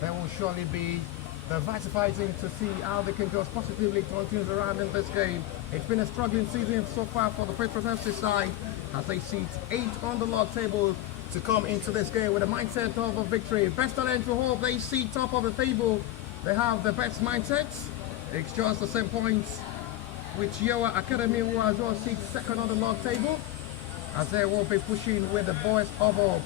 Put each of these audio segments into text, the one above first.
There will surely be the vital fighting to see how they can just positively turn things around in this game. It's been a struggling season so far for the Patriot FC side as they sit 8 on the log table to come into this game with a mindset of a victory. Best talent to hope they see top of the table. They have the best mindsets. It's just the same points with Yewa Academy, who as well sits second on the log table, as they will be pushing with the boys of all.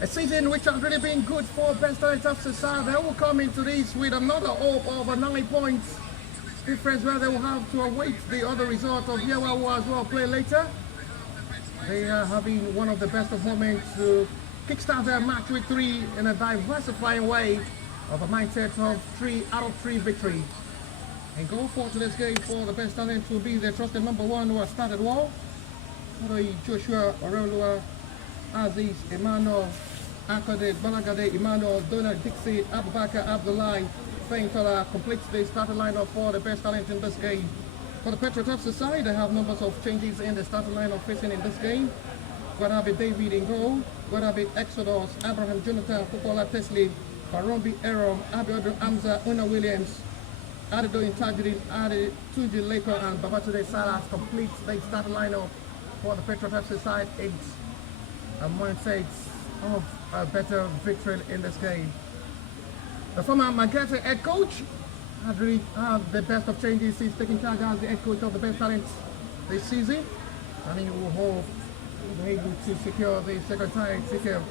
A season which has really been good for Best Talent FC side. They will come into this with another hope of a 9 points difference, where they will have to await the other result of Yewa, who as well play later. They are having one of the best of moments to kickstart their match with 3 in a diversifying way of a mindset of 3 out of 3 victory. And go forward to this game for the Best Talent to be their trusted number 1 who has started well. Joshua Orelua, Aziz, Emmanuel, Akade, Balagade, Emmanuel, Donald, Dixie, Abubakar, Abdullahi, Faintola completes the starting lineup for the Best Talent in this game. For the Patriot FC side, they have numbers of changes in the starting lineup facing in this game. Gwadabe David in goal, Gwadabe Exodus, Abraham Jonathan, Footballer Tesli, Farombi Aram, Abiodun Amza, Una Williams, Adedo Intajidin, Ade Tuji Leko, and Babatunde Salas completes the starting lineup for the Patriot FC side. It's a mindset of a better victory in this game. The former Magete head coach has really had the best of changes since taking charge as the head coach of the Best Talent this season, and he will hope we'll be able to secure the second title.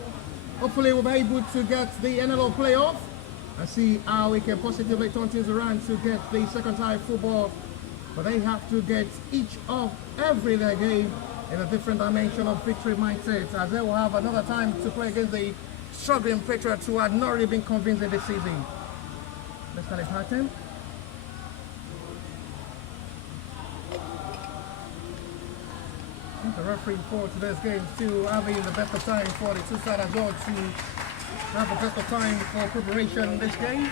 Hopefully we'll be able to get the NLO playoff and see how we can positively turn things around to get the second tier football. But they have to get each of every their game in a different dimension of victory mindset, as they will have another time to play against the struggling Patriots who had not really been convinced in this season. Let's start it pattern. The referee for today's game still having the best of time for the two sides as well to have the best of time for preparation in this game.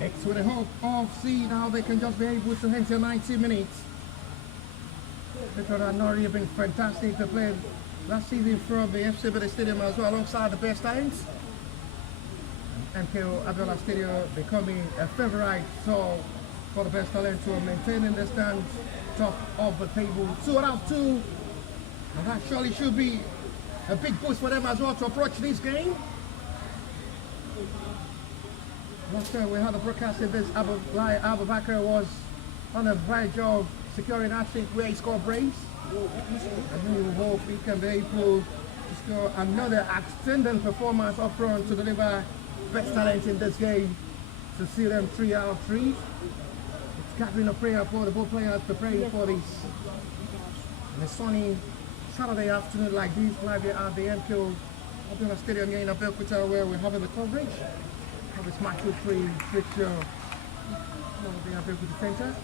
It's with the hope of seeing how they can just be able to enter 90 minutes. Patriots have not really been fantastic to play last season from the FCB Stadium as well, alongside the Best Times. MKO Abdullah Stadium becoming a favorite so for the Best Talent to maintaining the stand top of the table. 2 out of 2. And that surely should be a big boost for them as well to approach this game. Last time we had a broadcast in this, Abubakar was on the verge of securing a hat-trick where he scored brace. And we hope he can be able to score another outstanding performance up front to deliver Best Talent in this game, to see them 3 out of 3. It's gathering a prayer for the both players preparing for this. On a sunny Saturday afternoon like this, live here at the MKO Abdullah Stadium here in Abeokuta, where we're having the coverage of this match 2-3 fixture of the Abeokuta Centre.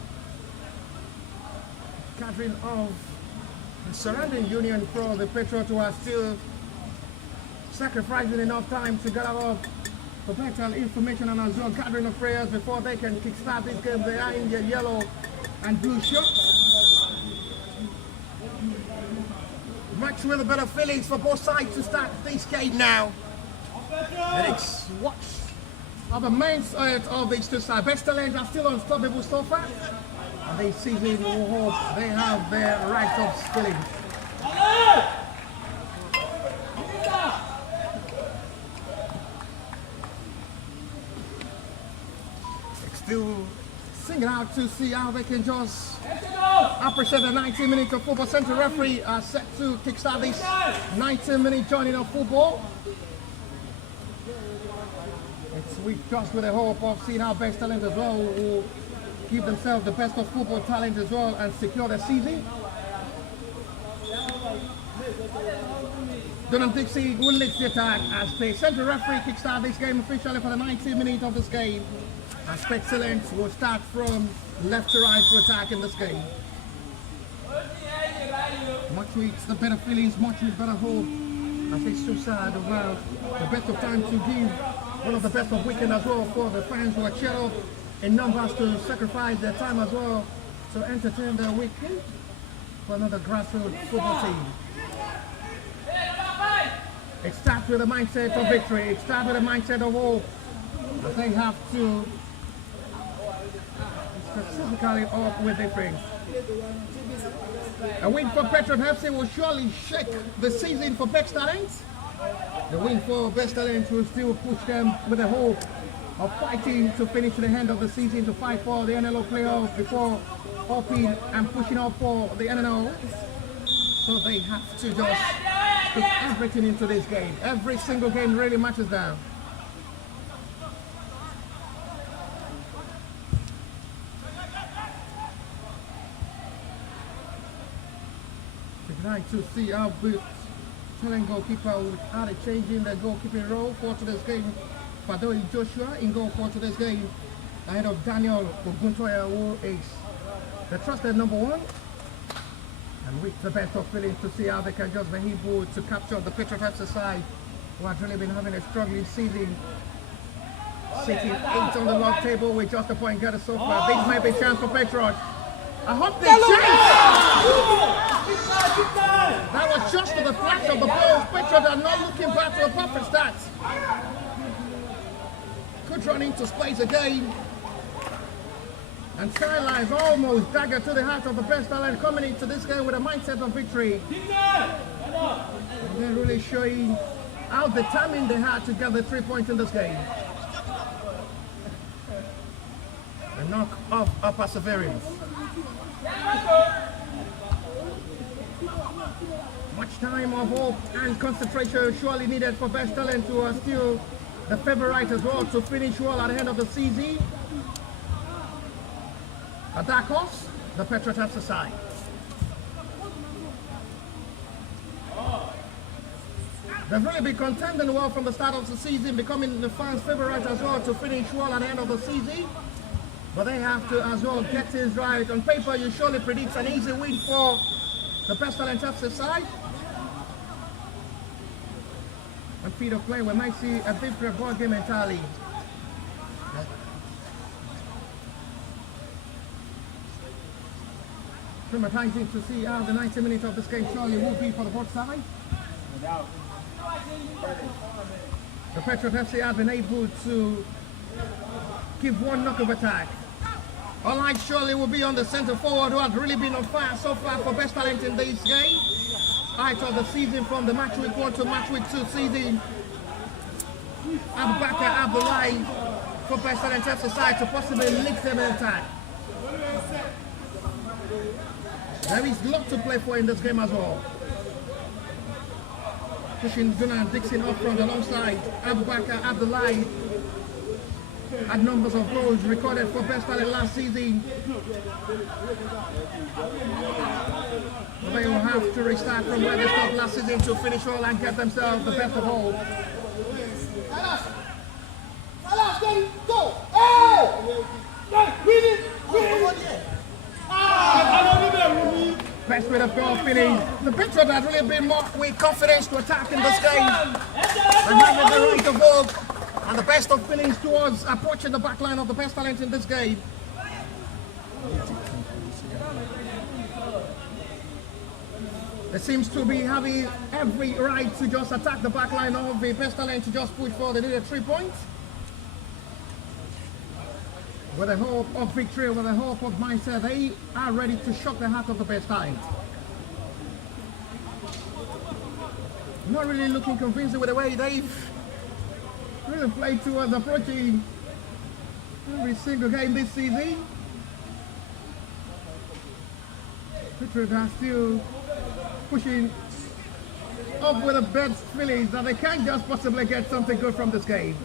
Gathering of the surrounding union for the Patriots, who are still sacrificing enough time to gather up for better information and as well gathering of prayers before they can kickstart this game. They are in their yellow and blue shirts. Much with a bit of feelings for both sides to start this game now. And it's what are the mindset of these two sides. Best Talent are still unstoppable so far. And this season will hope they have their right of feelings. Still singing out to see how they can just appreciate the 90 minutes of football. Central referee are set to kickstart this 90-minute joining of football. It's just with the hope of seeing our Best Talent as well will give themselves the best of football talent as well and secure the season. Donald Dixie will lead the attack as the central referee kickstart this game officially for the 90 minutes of this game. And Best Talent will start from left to right to attack in this game. Much with the better feelings, much with better hope, as these two sides will have the best of time to give one of the best of weekend as well for the fans who are cheered up in numbers to sacrifice their time as well to entertain their weekend. for another grassroots football team. It starts with a mindset of victory. It starts with a mindset of hope. But they have to specifically up with difference. A win for Patriot FC will surely shake the season for Best Talents. The win for Best Talents will still push them with the hope of fighting to finish the end of the season to fight for the NLO playoffs before hoping and pushing up for the NNO. So they have to just put everything into this game. Every single game really matters down. It's nice to see how the Italian goalkeeper without a change in the goalkeeping role for today's game. Patriot Joshua in goal for today's game ahead of Daniel Oguntoya, who is the trusted number one. And with the best of feelings to see how they can just be able to capture the Patriot FC side, who have really been having a struggling season. Sitting 8 on the log table with just a point getter so far. This might be a chance for Patriot. I hope they chase! That was just for the flash of the ball. Patriot are not looking back to a perfect start. Could run into space again. And Skylines almost dagger to the heart of the Best Talent coming into this game with a mindset of victory. And they're really showing how determined they are to get the 3 points in this game. A knock off a perseverance. Much time of hope and concentration surely needed for Best Talent, who are still the favorite as well to finish well at the end of the season. A dark horse, the Patriot FC side. They've really been contending well from the start of the season, becoming the fans' favorite as well to finish well at the end of the season. But they have to as well get things right. On paper, you surely predict an easy win for the Best Talent FC side. On feet of play, we might see a different ball game entirely. Traumatizing to see how the 90 minutes of this game surely will be for the both sides. The Patriot FC have been able to give one knock of attack. All eyes surely will be on the centre forward, who has really been on fire so far for Best Talent in this game. Height of the season from the match week 1 to match week 2 season. Abubakar Abdullahi for Best Talent FC side to possibly lick them in attack. There is a lot to play for in this game as well. Pushing Gunnar Dixon up front alongside Abubakar Abdullahi. Had numbers of goals recorded for Best Talent last season. They will have to restart from where they stopped last season to finish well and get themselves the best of all. Best bit of goal finish. The Patriot has really been marked with confidence to attack in this game. And having the right of hope and the best of feelings towards approaching the back line of the Best Talent in this game. It seems to be having every right to just attack the back line of the Best Talent to just push for the needed 3 points. With a hope of victory, with a hope of mindset, they are ready to shock the heart of the Best Talent. Not really looking convincing with the way they've really played towards approaching every single game this season. Patriot are still pushing up with the best feelings that they can't just possibly get something good from this game.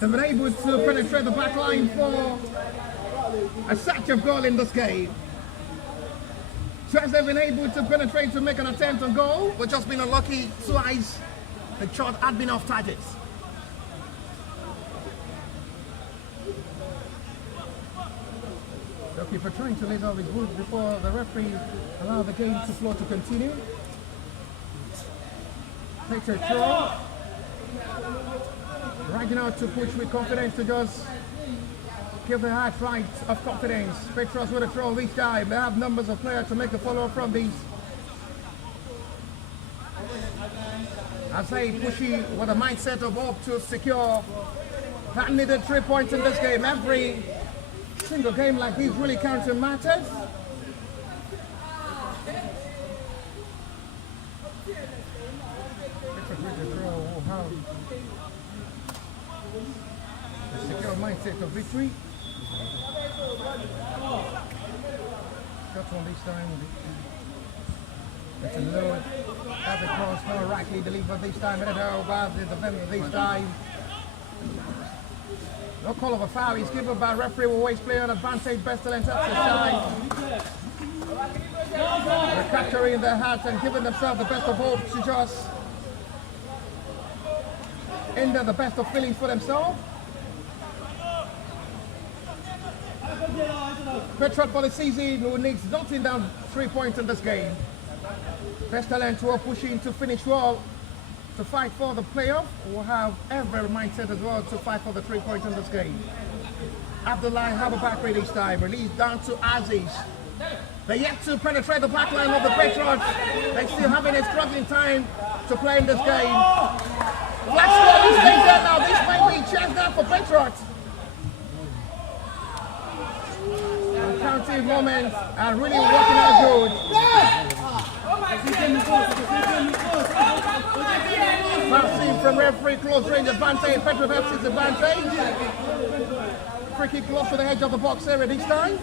They've been able to penetrate the back line for a satch of goal in this game. Twice they've been able to penetrate to make an attempt on goal, but just been unlucky twice. The shot had been off target. Goalkeeper trying to lace off his boots before the referee allowed the game to flow to continue. Takes a throw. Right now to push with confidence to just give the high flight of confidence. Patriots with a throw this time. They have numbers of players to make the follow-up from these. I say pushy with a mindset of hope to secure that needed 3 points in this game. Every single game like this really counts and matters. A secure mindset of victory. Shot one this time. It's a load. At the cross, more rightly delivered this time. Headed over the defender this time. No call of a foul is given by referee. Will waste play on advantage. Best talent up the side. Recapturing their hearts and giving themselves the best of hope to just end the best of feelings for themselves. Patriot for the season who needs nothing down 3 points in this game. Best talent who are pushing to finish well, to fight for the playoff, will have every mindset as well to fight for the 3 points in this game. Abdullah have a back this time, released down to Aziz. They're yet to penetrate the back line of the Patriots. They're still having a struggling time to play in this game. Flash score is staying there now. This might be a chance now for Patriots. Counting moments are really working out good. Passing from referee, close range advantage. Patriot FC's advantage. Free kick close to the edge of the box area this time.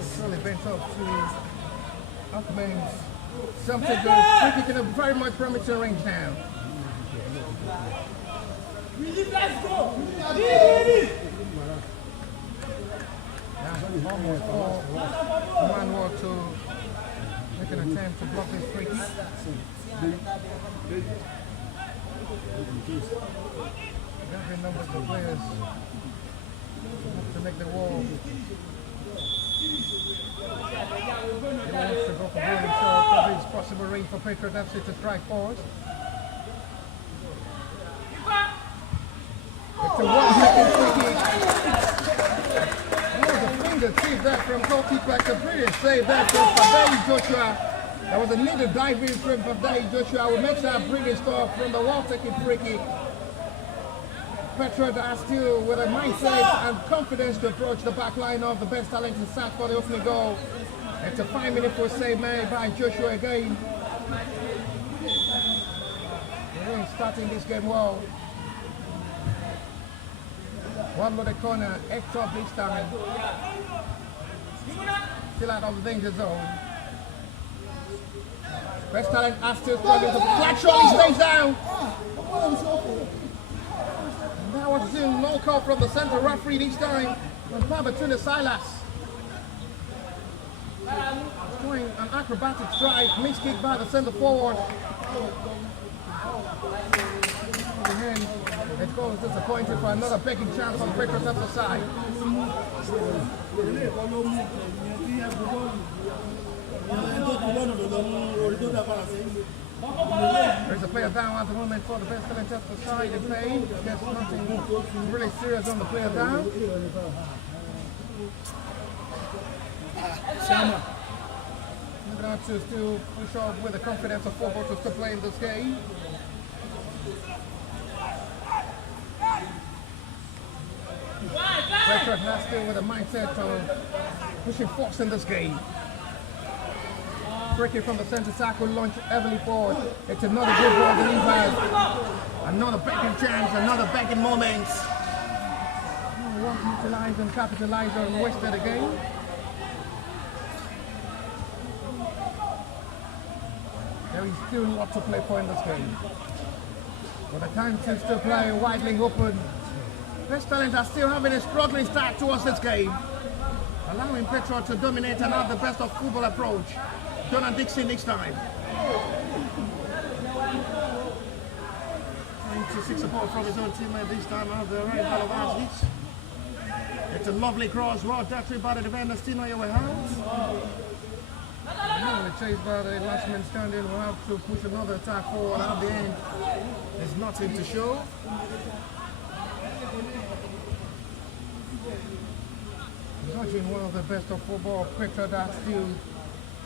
Slowly bent up to Upman's something good. Free kick in a very much promising range now. Let's go! Almost all man work to make an attempt to block this free kick. Every number of players have to make the wall. He wants to go for goal himself. Probably it's possible range for Patriot FC to strike forward. It's a 1 second free kick. Save that from goalkeeper. Like a brilliant save that from Fadai Joshua. There was a little diving from Fadai Joshua. We mentioned that brilliant stuff from the wall-taking free kick. Patriot are still with a mindset and confidence to approach the back line of the best talent in South for the opening goal. It's a 5-minute for save made by Joshua again. They're starting this game well. One with the corner, X up this time. Still out of the danger zone. Best talent are still struggling to flat shot, he stays down. And that was still no call from the center referee this time. From Patriot Silas. Doing an acrobatic strike, missed kick by the center forward. It goes disappointed for another begging chance on Patriot left side. There's a player down at the moment for the best talent left side in pain. There's nothing really serious on the player down. Moving on to still push off with the confidence of 4 voters to play in this game. Patriot now still with a mindset of pushing force in this game. Breaking from the center circle, launch heavily forward. It's another good ball delivered. Another begging chance, another begging moment. Won't utilize and capitalize on wasted again. There is still a lot to play for in this game. But the time to still play widely open. Best talent are still having a struggling start towards this game, allowing Patriot to dominate and have the best of football approach. Donald Dixon next time. To seek support from his own teammate this time out the right ball of Aziz. It's a lovely cross, well dealt with by the defender, still on your way out. Now the chase by the last man standing will have to push another attack forward. At the end, there's nothing to show. Judging one of the best of football, Patriot are still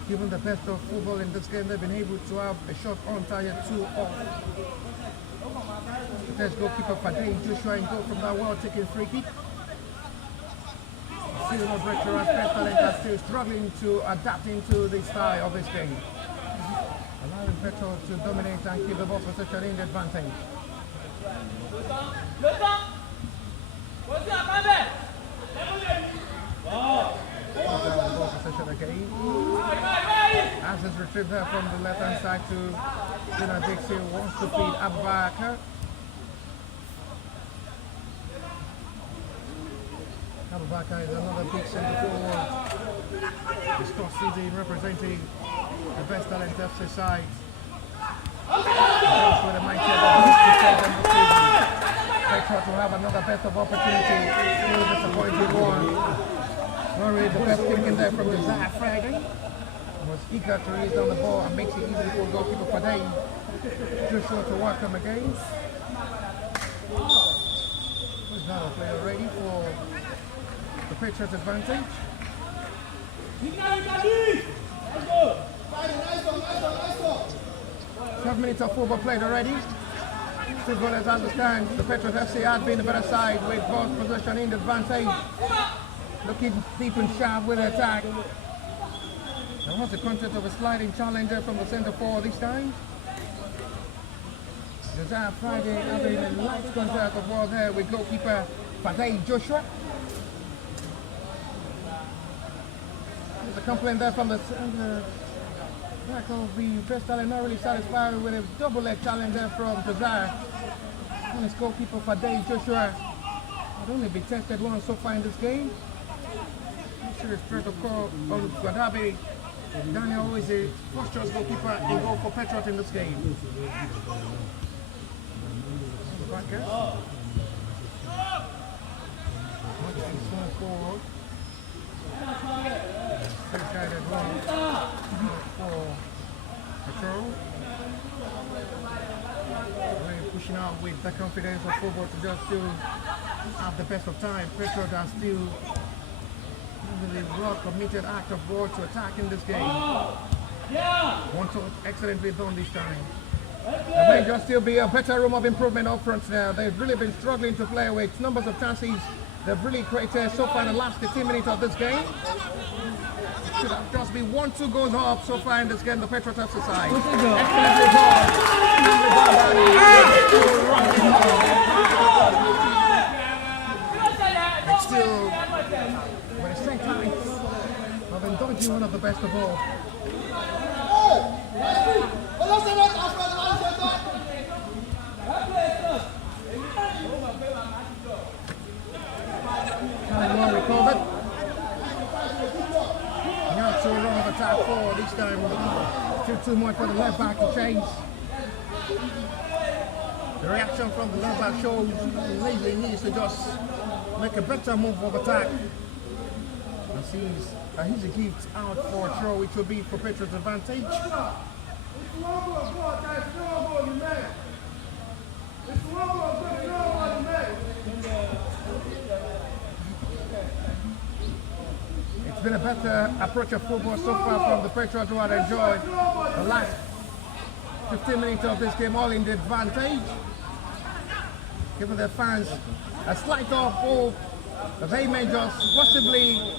given the best of football in this game. They've been able to have a shot on target, 2 off. The test goalkeeper Patriot Joshua in goal from that well-taken free kick. Still no breakthrough as Patriot are still struggling to adapt into the style of this game. Allowing Patriot to dominate and keep the ball possession in the advantage. Ball possession again. As is retrieved there from the left-hand side to Dina Dixie, wants to feed Abubakar. Abubakar is another big centre forward. He's crossed City representing the best talent FC side. With a mindset of Patriot to have another best of opportunity. Still disappointing one. Not really the best thinking there from Desire Friday. Was eager to raise down the ball and makes it easy for goalkeeper Paday. Just short to welcome again. There's another player ready for the Patriots advantage. 12 minutes of football played already. As well as I understand, the Patriots FC had been the better side with ball possession in the advantage. Looking deep and sharp with the attack. There was the content of a sliding challenger from the centre forward this time. Desire Friday having a light contact of ball there with goalkeeper Patriot Joshua. There's a complaint there from the back of the best talent, not really satisfied with a double leg challenge there from Desire. And his goalkeeper Patriot Joshua had only been tested once so far in this game. Serious threat of call on Guadabi. Daniel is a first choice goalkeeper in goal for Patriot in this game. Forward. Guided long for Patrol. Really pushing out with the confidence of football to just still have the best of time. Patriot are still the well-committed act of God to attack in this game. One touch excellently done this time. There may just still be a better room of improvement up front now. They've really been struggling to play with numbers of chances they've really created so far in the last 15 minutes of this game. It should have just been 1-2 goals up so far in this game, the Patriot FC side. Excellently done. It's still with the same time of indulging one of the best of all. Well recovered. Now to a run of attack forward each time. Still too much for the left back to change. The reaction from the left back shows he lazy needs to just make a better move of attack. And sees he's a gift out for a throw, which will be for Patriot's advantage. It's been a better approach of football so far from the Patriots, who had enjoyed the last 15 minutes of this game all in the advantage. Giving their fans a slight off hope that they may just possibly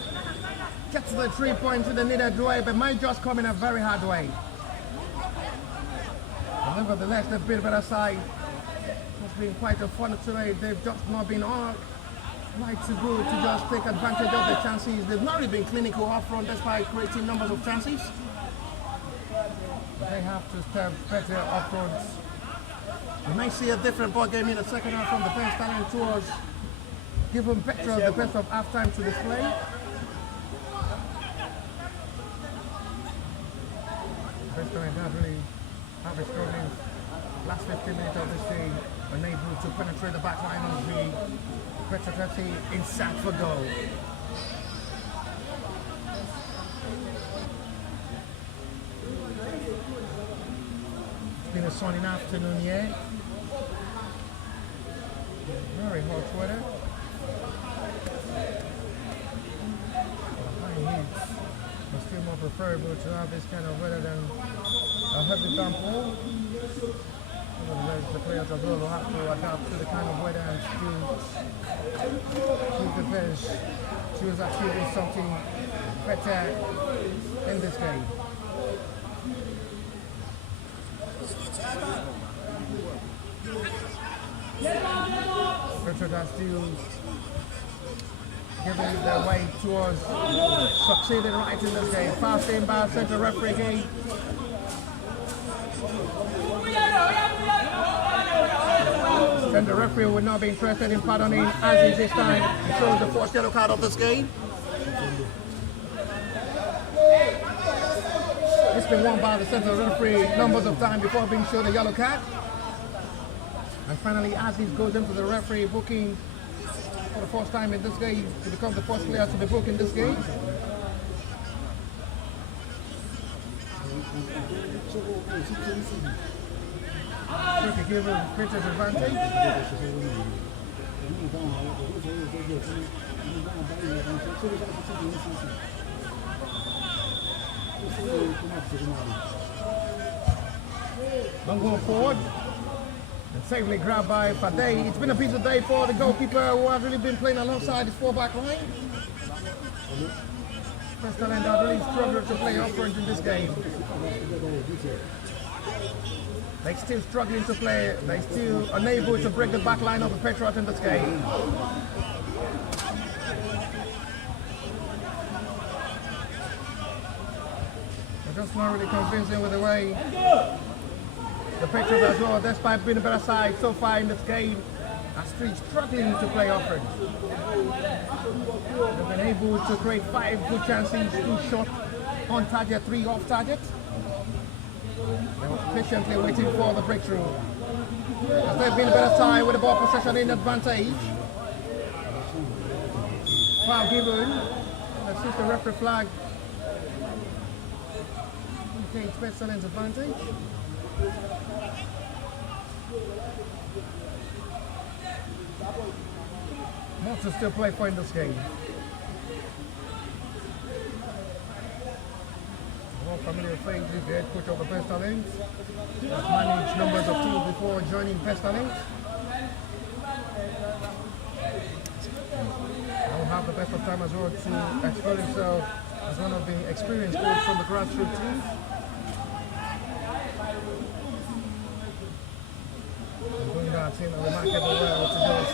get to the 3 points in the needed way, but might just come in a very hard way. But nevertheless, they've been a better side. It's been quite a fun today. They've just not been all right to go to just take advantage of the chances. They've not really been clinical up front despite creating numbers of chances. But they have to step better up front. We might see a different ball game in the second half from the best talent towards giving Patriot the best of half-time to display. Best talent not really have a struggling last 15 minutes of this thing, unable to penetrate the back line of the Patriot FC in sack for goal. been a sunny afternoon here. Very hot weather. High heat. It's still more preferable to have this kind of weather than a heavy downpour. Nevertheless, the players as well will have to adapt to the kind of weather and still keep the bench towards achieving something better in this game. Patriot are still giving their way towards succeeding right in this game. Fast in by central referee again. And the referee will not be interested in pardoning as is this time. He shows the fourth yellow card of this game. It's been won by the central referee numbers of times before being shown a yellow card. And finally, Aziz goes into the referee booking for the first time in this game to become the first player to be booked in this game. To give him Patriot's advantage. Long going forward. And safely grabbed by Fadey. It's been a busy day for the goalkeeper who has really been playing alongside his full-back line. First talent that really struggled to play up front in this game. They're still struggling to play. They're still unable to break the back line of the Patriot in this game. They're just not really convincing with the way the Patriot as well, despite being a better side so far in this game, are still struggling to play offense. They've been able to create 5 good chances, 2 shot on target, 3 off target. They were patiently waiting for the breakthrough. As they've been a better side with the ball possession in advantage. Foul given. Let's see the referee flag. Okay, it's Bestland's advantage. More to still play for in this game. More familiar face is the head coach of the Pestalins. Has managed numbers of teams before joining Pestalins. I will have the best of time as well to explore himself as one of the experienced coaches from the grassroots team. And doing that in a remarkable way to just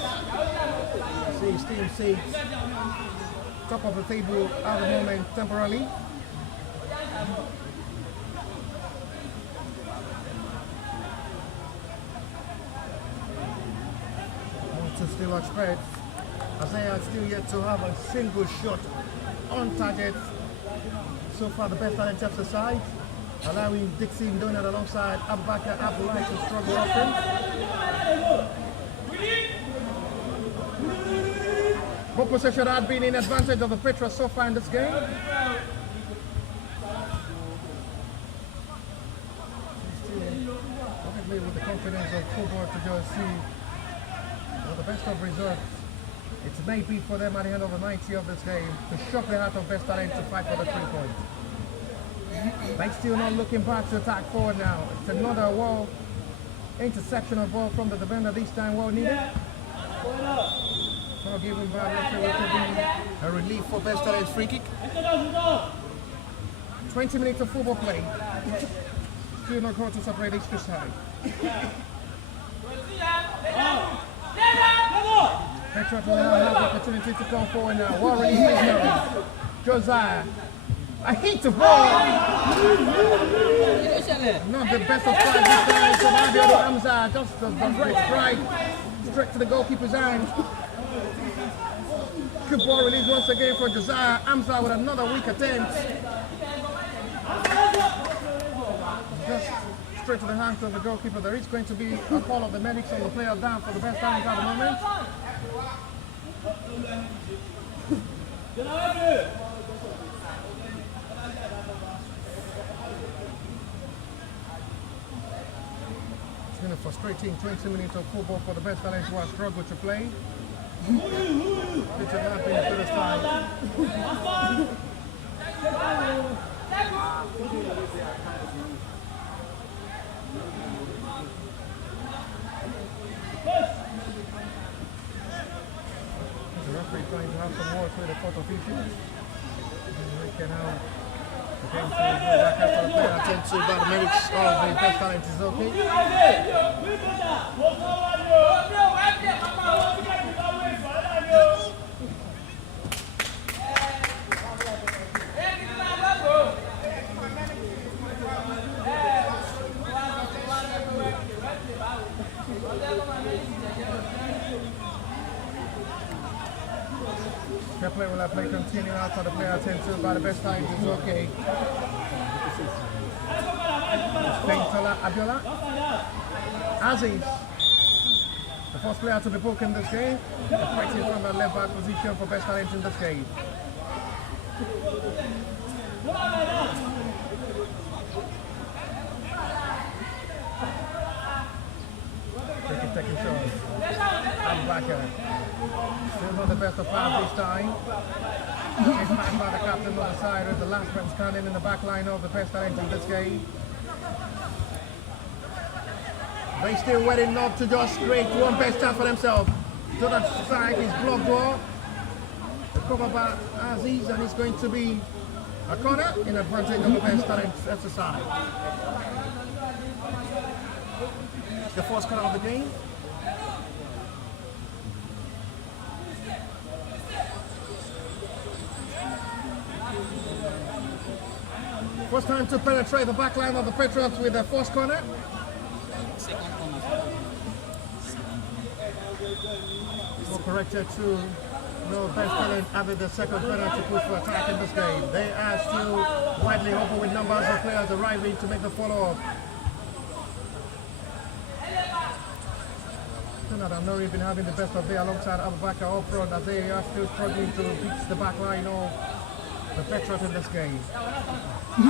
see his team sits top of the table at the moment temporarily. To still expect as they are still yet to have a single shot on target. So far the best talent of the side, allowing Dixon doing it alongside Abubakar Abdullahi to struggle often. Ball possession had been in advantage of the Patriot so far in this game. Still with the confidence of football to just see the best of results. It may be for them at the end of the 90 of this game to shock the heart of best talent to fight for the 3 points. They still not looking back to attack forward now. It's another wall interception of ball from the defender, this time well needed. Foul given by referee will be a relief for best talent's free kick. 20 minutes of football play. Still not going to separate each side. Patriot will now have the opportunity to come forward now. Well release is now. Josiah. A hit to ball. Not the best of tries this time. So Abiodun Hamza just the right strike straight to the goalkeeper's hand. Good ball release once again for Josiah Hamza with another weak attempt. Just straight to the hands of the goalkeeper. There is going to be a call of the medics on the player down for the best talent at the moment. been a frustrating 20 minutes of football for the best talents who have struggled to play. It's not been the first time. The referee trying to have some words with the fourth official. We can now again to go back after the player attend to by the medics of the best talent is okay. The play will play continue after the player attend to by the best talent is okay. Paintola Abiola. Aziz, the first player to be booked in this game, fighting from the left back position for best talent in this game. Taking shots. I'm back here. Still not the best of five this time. It's back by the captain on the side with the last man standing in the back line of the best talent in this game. They still waiting not to just create one best chance for themselves. To that side is blocked ball. The cover by Aziz, and it's going to be a corner in advantage of the best talent exercise. The first corner of the game. First time to penetrate the back line of the Patriots with the first corner. More corrected to no best talent after the second penalty to push for attack in this game. They are still widely open with numbers of players arriving to make the follow-up. I'm not even having the best of day alongside Abubakar up front as they are still struggling to reach the back line of the Patriot in this game. These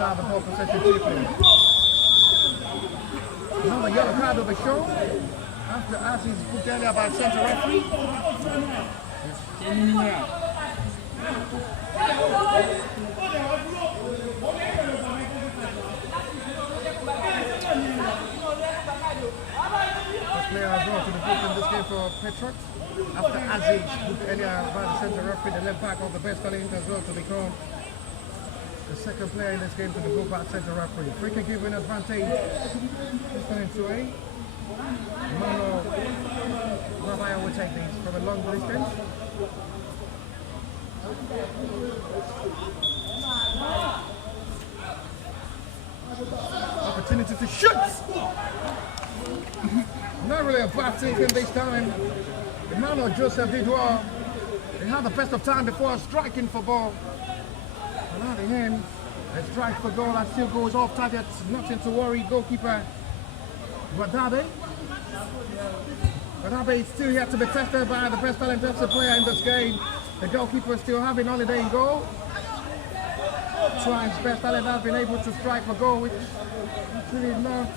are the ball possession chiefly. Now the yellow card will be shown after Aziz put earlier by centre referee. Player as well to be booked in this game for Patriot after Aziz booked earlier by the centre referee, the left back of the best talent as well to become the second player in this game to be booked by centre referee. Free kick given advantage. It's turning to A. Mono Rabaya will take these from a long distance. Opportunity to shoot! Not really a bad taken this time. Emmanuel Joseph did well. They had the best of time before striking for ball. And at the end, a strike for goal that still goes off target. Nothing to worry. Goalkeeper Wadabe is still here to be tested by the best talented player in this game. The goalkeeper is still having holiday in goal. Twice best talent has been able to strike for goal, which is really not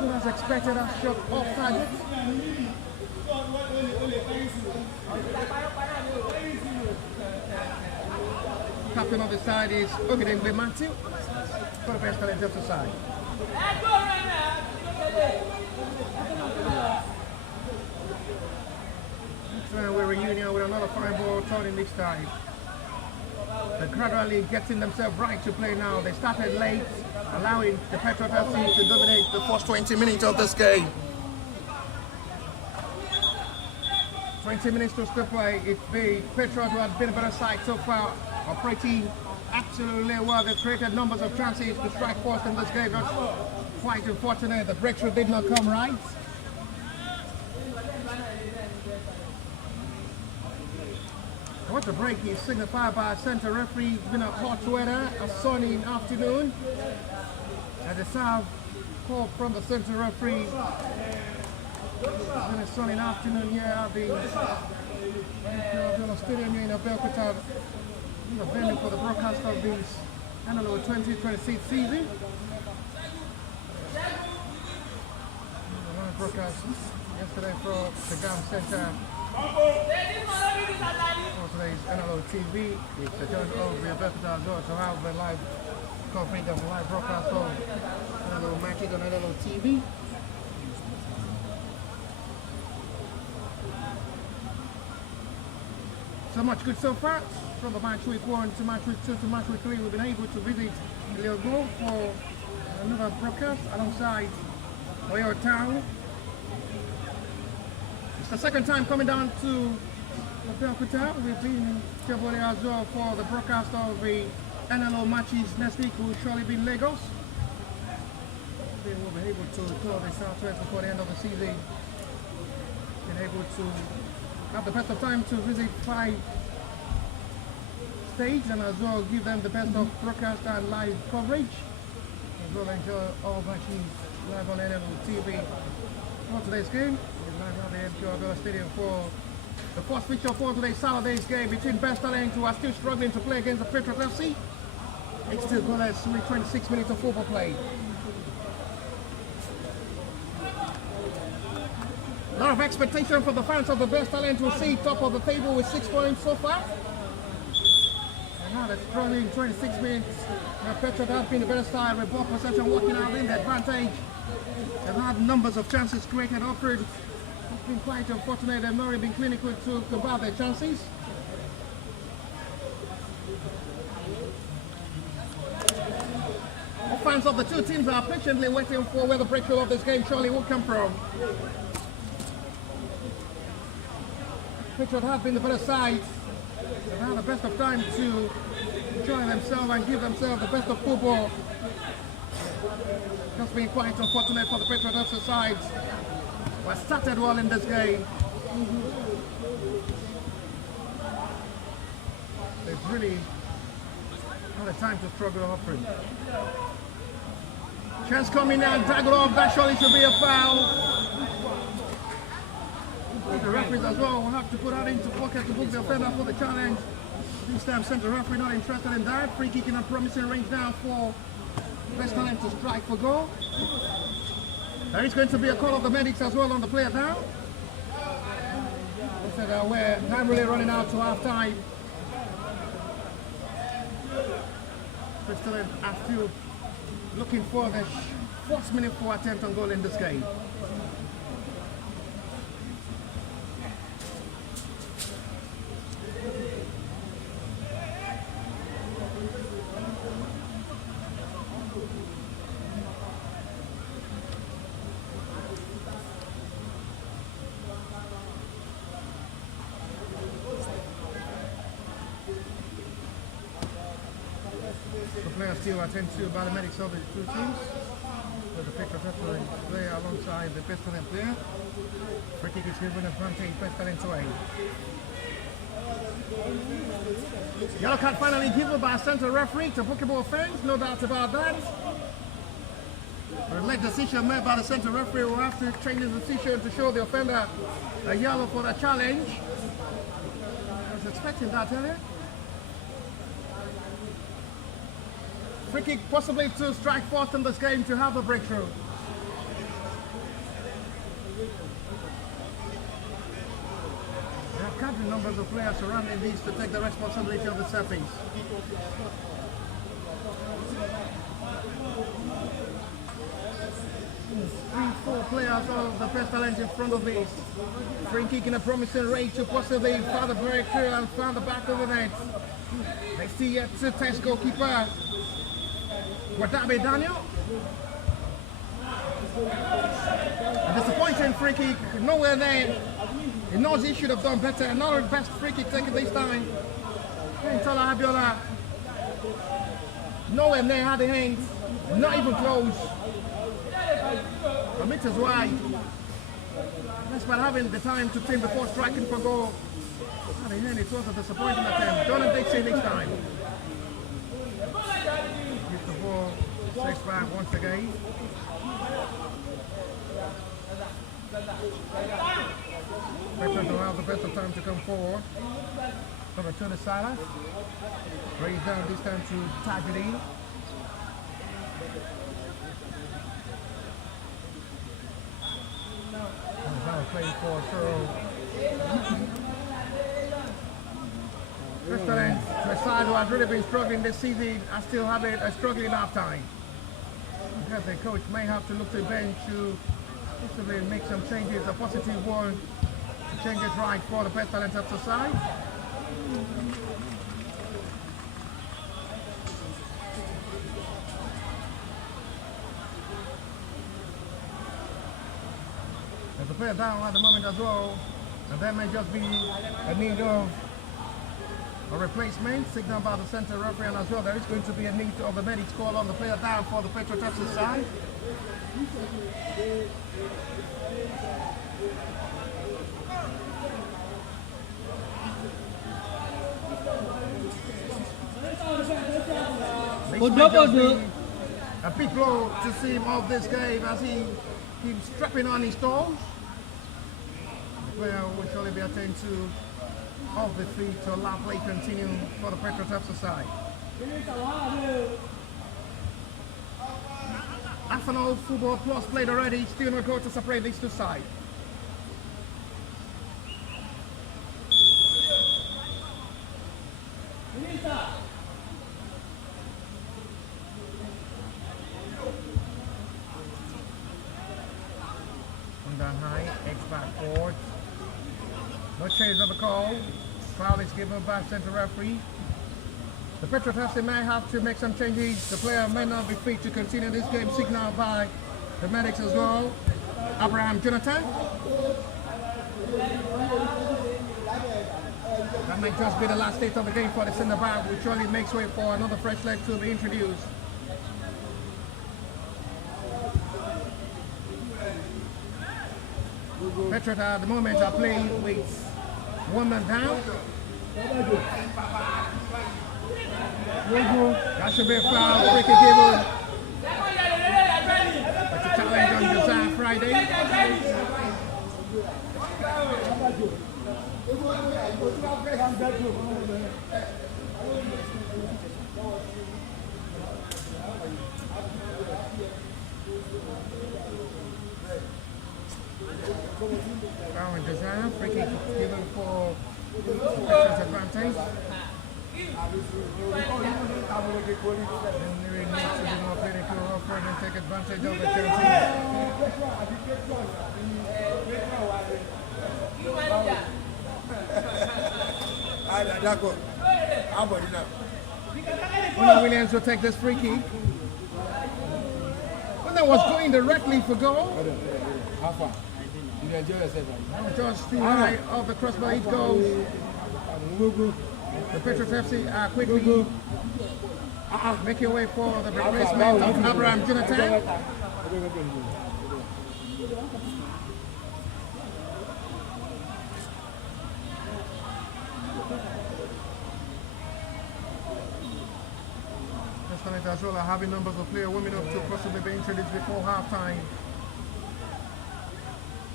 as expected. A shot off target. Captain of the side is Ogedengbe Matthew for the best talent of the side. We're reunion with another fine ball turning this time. They're gradually getting themselves right to play now. They started late, allowing the Patriot FC to dominate the first 20 minutes of this game. 20 minutes to still play. It's the Patriot who has been a better side so far, operating absolutely well. They've created numbers of chances to strike first in this game. That's quite unfortunate. The breakthrough did not come right. What the break is signified by centre referee. It's been a hot weather, a sunny afternoon. At the south call from the centre referee. It's been a sunny afternoon here at the stadium here in Abeokuta. Venue for the broadcast of these NLO 2026 season. Broadcast yesterday from the Gam Center for today's NLO TV. It's a joint of the ability as well to have the live coverage of live broadcast of NLO matches on NLO TV. So much good so far. From the match week 1 to match week 2 to match week 3, we've been able to visit Leogo for another broadcast alongside Oyo Town. It's the second time coming down to Patriot. We've been in Chevrolet as well for the broadcast of the NLO matches next week. Will surely be in Lagos. We will be able to tour the Southwest before the end of the season. Been able to have the best of time to visit 5 states and as well give them the best of broadcast and live coverage. As well enjoy all matches live on NLO TV. For today's game, we're live on the MQ Abela Stadium for the first feature for today's Saturday's game between Best Talent, who are still struggling to play against the Patriot FC. It's still goalless with 26 minutes of football play. A lot of expectation for the fans of the Best Talent to see top of the table with 6 points so far. And now they're struggling 26 minutes. Patriot have been the better side with ball possession working out in the advantage. They've had numbers of chances created upward. It's been quite unfortunate. They've not really been clinical to convert their chances. The fans of the two teams are patiently waiting for where the breakthrough of this game surely will come from. Patriot have been the better side. They've had the best of time to enjoy themselves and give themselves the best of football. Just been quite unfortunate for the Patriot FC side. We started well in this game. They've really had a time to struggle upward. Chance coming now, tackled off. That surely should be a foul. The referees as well will have to put that into pocket to book the offender for the challenge. This time, centre referee not interested in that. Free kick in a promising range now for Best Talent to strike for goal. There is going to be a call of the medics as well on the player now. They said we're time really running out to half time. Best Talent are still looking for the first meaningful attempt on goal in this game. Players still attend to by the medics of the two teams. With the Patriot player alongside the Best Talent player. Free kick is given advantage, Best Talent away. Yellow card finally given by a centre referee to bookable offence, no doubt about that. The late decision made by the centre referee will have to change his decision to show the offender a yellow for the challenge. I was expecting that earlier. Free kick possibly to strike first in this game to have a breakthrough. They have counted numbers of players surrounding these to take the responsibility of the settings. 3-4 players of the Best Talent in front of these. Free kick in a promising range to possibly find the breakthrough and find the back of the net. They see yet to test goalkeeper. Wadabe Daniel. A disappointing free kick, nowhere there. He knows he should have done better. Another best free kick taken this time. Tola Abiola. Nowhere near had the hand, not even close. A meter's wide. Despite having the time to think before striking for goal. At the end, it was a disappointing attempt. Donald Dixon next time. Gives the ball 6-5 once again. Patriot will have the best of time to come forward. Number 2 to Salah. Raised down this time to Tajiri. Playing for throw. Restaurant, the side who has really been struggling this season, are still having a struggling halftime. Because the coach may have to look to the bench to possibly make some changes, a positive one, to change it right for the best talent of the side. There's a player down at the moment as well, and that may just be a need of a replacement, signaled by the center referee, and as well there is going to be a need of the medics call on the player down for the Patriot FC side. A big blow to see him off this game as he keeps strapping on his toes. The player will surely be attended to off the feet to allow play continue for the Patriot FC side. Half an hour football plus played already, still no goal to separate these two sides. Down high, X back forward. No change of the call. Foul is given by center referee. The Patriot FC may have to make some changes. The player may not be fit to continue this game, signaled by the medics as well. Abraham Jonathan. That might just be the last state of the game for the center back, which surely makes way for another fresh leg to be introduced. Patriot at the moment are playing with one man down. That should be a foul, free kick given. That's a challenge on Josiah Friday. Foul in Josiah, free kick given for Patriot's advantage. And they need to be more clinical, offer and take advantage of the Una Williams will take this free kick. When that was going directly for goal. Just too high off the crossbar, it goes. The Patriot FC are quickly making way for the replacement of Abraham Jonathan. As well as having numbers of players warming up to possibly be introduced before halftime.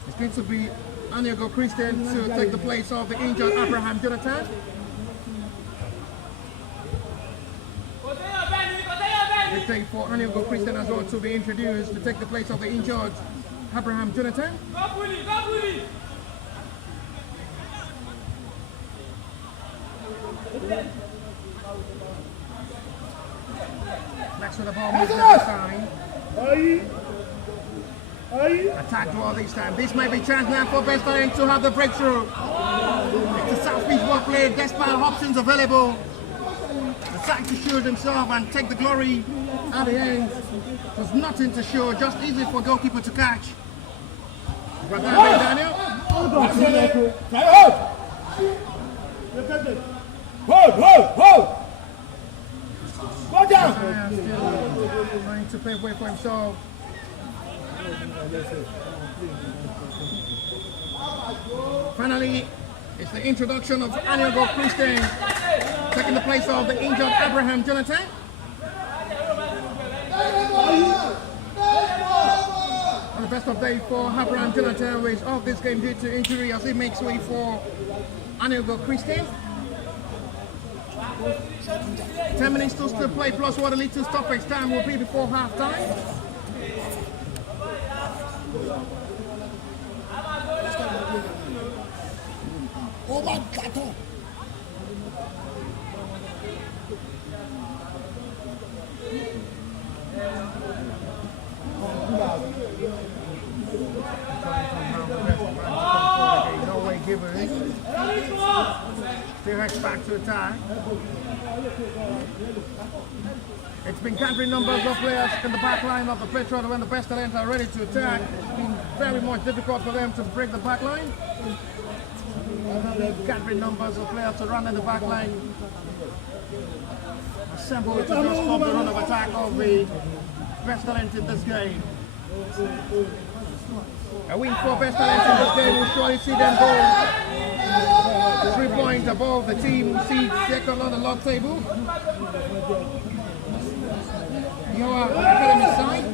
It's going to be Anigo Christian to take the place of the injured Abraham Jonathan. They take for Anigo Christian as well to be introduced to take the place of the injured Abraham Jonathan. Next to the ball moves this time. Attack draw this time. This might be chance now for Best Talent to have the breakthrough. It's a Southeast well played, despite options available. The side to show themselves and take the glory at the end. There's nothing to show, just easy for goalkeeper to catch. Daniel. Hold! Go down! Still trying to pave way for himself. Finally, it's the introduction of Anigo Christian taking the place of the injured Abraham Jonathan. On the best of day for Abraham Jonathan, who is off this game due to injury as he makes way for Anigo Christian. 10 minutes to still play, plus what a little stoppage time will be before half time. Oh my God. No way given. Still heads back to attack. It's been countering numbers of players in the back line of the Patriot when the best talents are ready to attack. It's been very much difficult for them to break the back line. Countering numbers of players surrounding the back line. Assemble to just stop the run of attack of the best talent in this game. A win for best talent in this game will surely see them go 3 points above the team who seeds second on the log table. Your Academy side.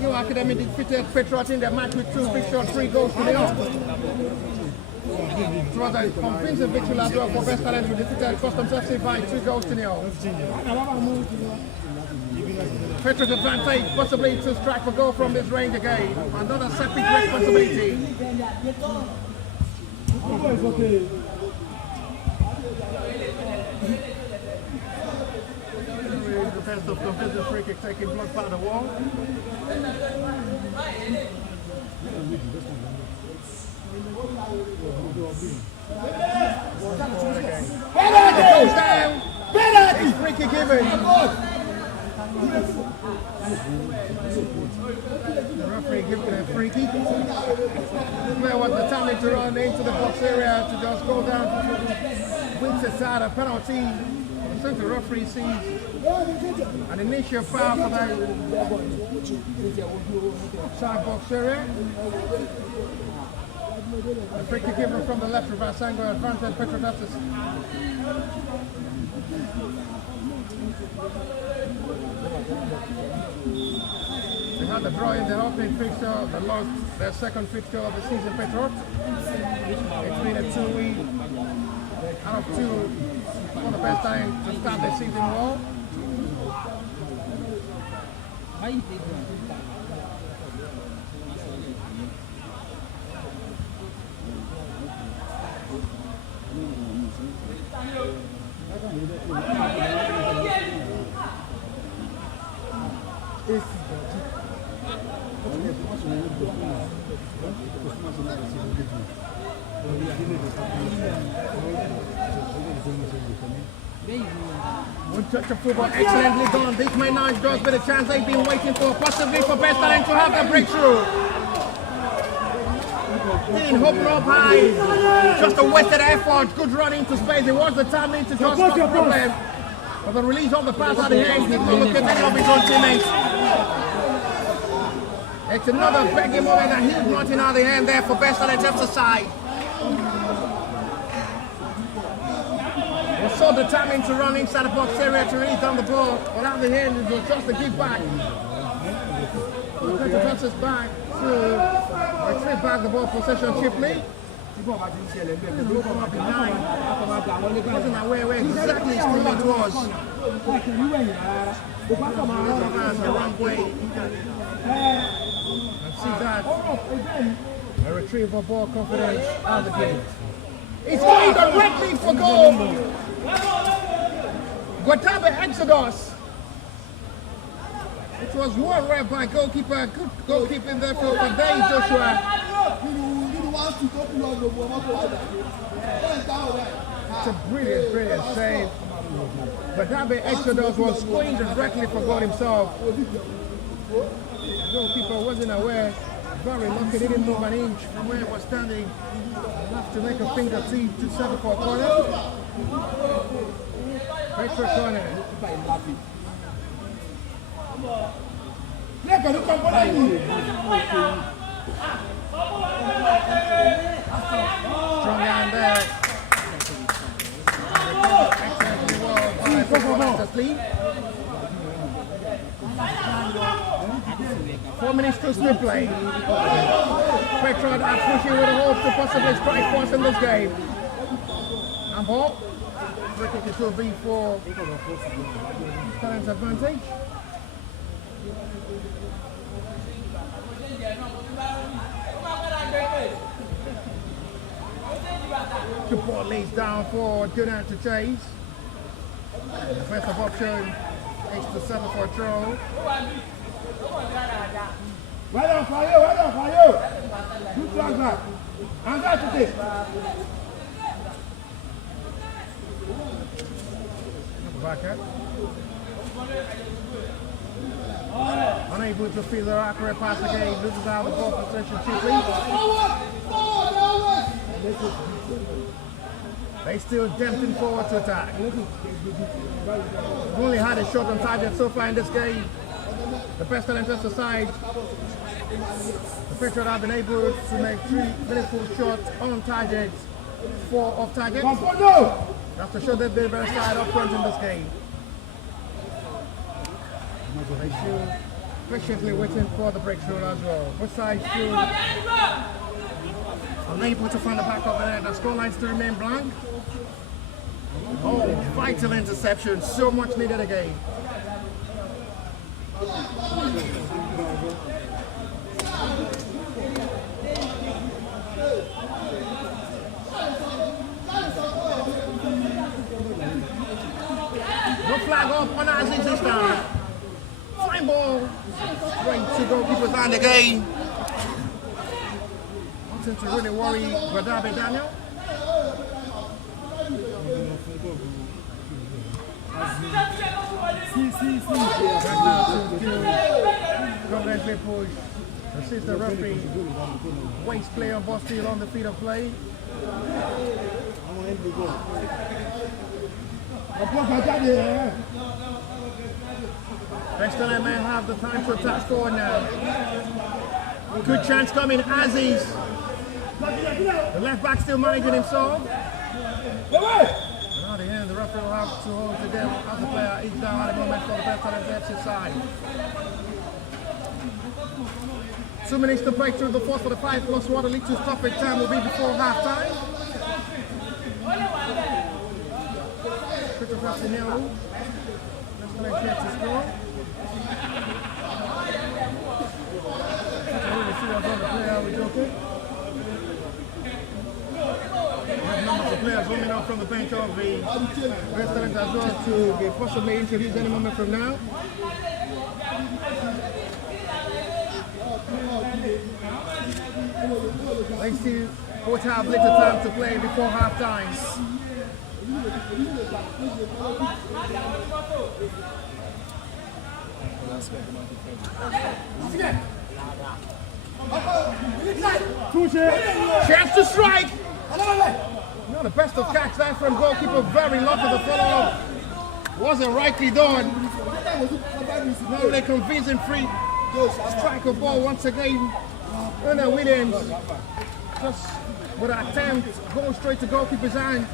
Your Academy defeated Patriot in their match with 2 fixtures, 3 goals to 0. It was a convincing victory as well for best talent who defeated Customs FC by 2 goals to 0. Patriot advantage, possibly to strike for goal from this range again. Another set piece responsibility. The best of the free kick taking blocked by the wall. Penalty! Down. Penalty! Free kick given. The referee giving a free kick. The player was determined to run into the box area to just go down to Winter side. A penalty. Since the referee sees an initial foul for that side box area. The free kick given from the left reverse angle advantage Patriot FC. They had the draw in the opening fixture, they lost their second fixture of the season, Patriot. It's been a 2-week out of 2 for the best time to start the season well. One touch of football, excellently done. This may not just be the chance they've been waiting for, possibly for best talent to have the breakthrough. Didn't open up high, just a wasted effort, good run into space. It was the timing to just stop the problem. But the release of the pass at the end did not look at any of his own teammates. It's another begging moment and he's running out the end there for best talent exercise. Was so determined to run inside the box area to release down the ball, but at the end it was just a give back. Patriot touches back to retrieve back the ball possession cheaply. Wasn't aware where exactly his teammate was. The wrong way. And see that. A retrieve of ball confidence out of the game. It's going directly for goal. Guatabe Exodus. It was one right by goalkeeper. Good goalkeeping there for Day Joshua. It's a brilliant save. But Dabe Exodus was going directly for goal himself. The goalkeeper wasn't aware. Very lucky, didn't move an inch from where he was standing. Enough to make a finger tip to settle for a corner. Patriot corner. Strong hand there. Excellently well by Patriot. 4 minutes to still play. Patriot are pushing with a hope to possibly strike force in this game. And ball. Free kick it will be for Talent's advantage. The ball lays down for Gunnar to chase. Defensive option, H to 7 for a throw. Well done for you, well done for you. Good flag back. And that's it. Back up. Unable to feel the accurate pass again, loses out the ball possession cheaply. They still tempting forward to attack. They've only had a shot on target so far in this game. The best talent aside, the Patriot have been able to make 3 meaningful shots on target, 4 off target. That's to show they've been very side up front in this game. They still patiently waiting for the breakthrough as well. Both sides still unable to find the back of the net. The scoreline still remain blank. Oh, vital interception, so much needed again. No flag up on Aziz this time. Fine ball. Straight to goalkeeper's hand again. Nothing to really worry Guadabe Daniel. Confidently push. Assists the referee. Waste play on ball still on the feet of play. Western may have the time to attack forward now. Good chance coming, Aziz. The left back still managing himself. At the end, the referee will have to hold together as the player is down at the moment for the best talent FC side. 2 minutes to break through the force for the 5+1. The league to stoppage time will be before half time. Patriot FC nil. Let's play here to score. Let's see what's on the player. Are we joking? Numbers of players warming up from the bench of the best talent as well to be possibly introduced any moment from now. They still both have little time to play before half time. Chance to strike! The best of catch there from goalkeeper, very lucky the follow-up. Wasn't rightly done. Now they convincing free. Strike a ball once again. Erna Williams just with an attempt going straight to goalkeeper's hand.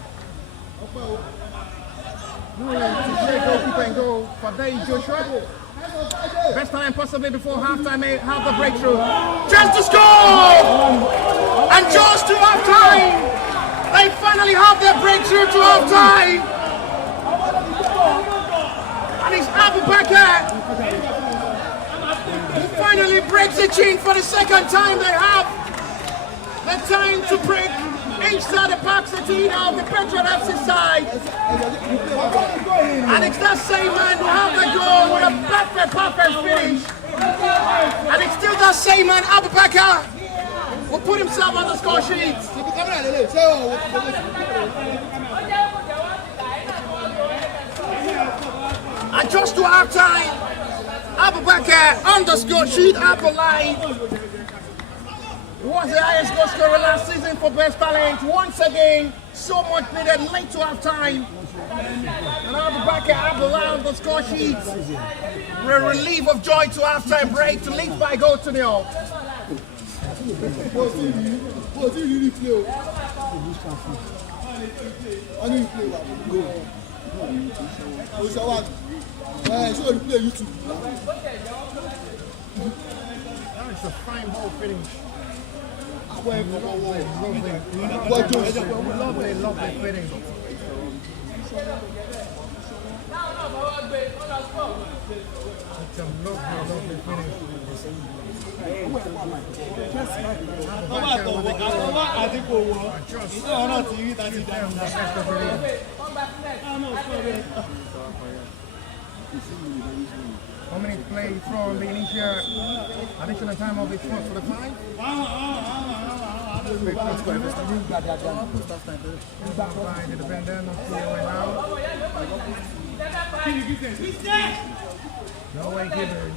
To play goalkeeper and goal for Dave Joshua. Best time possibly before halftime, may have the breakthrough. Chance to score! And just to halftime! They finally have their breakthrough to half-time! And it's Abu Bakr who finally breaks the chain for the second time. They have the time to break inside the box of the Patriot FC side. And it's that same man who have the goal with a perfect finish. And it's still that same man, Abu Bakr, who put himself on the score sheet. And just to half time, Abu Bakr on the score sheet, Abu line. Was the highest goal scorer last season for Best Talent. Once again, so much needed late to half time. And Abu Bakr Abu line on the score sheet. A relief of joy to half time break to lead by goal to nil. That's a fine ball finish. Lovely finish. It's a lovely finish. How many play from the initial additional time of the first for the five? The defender not clear out. No way given.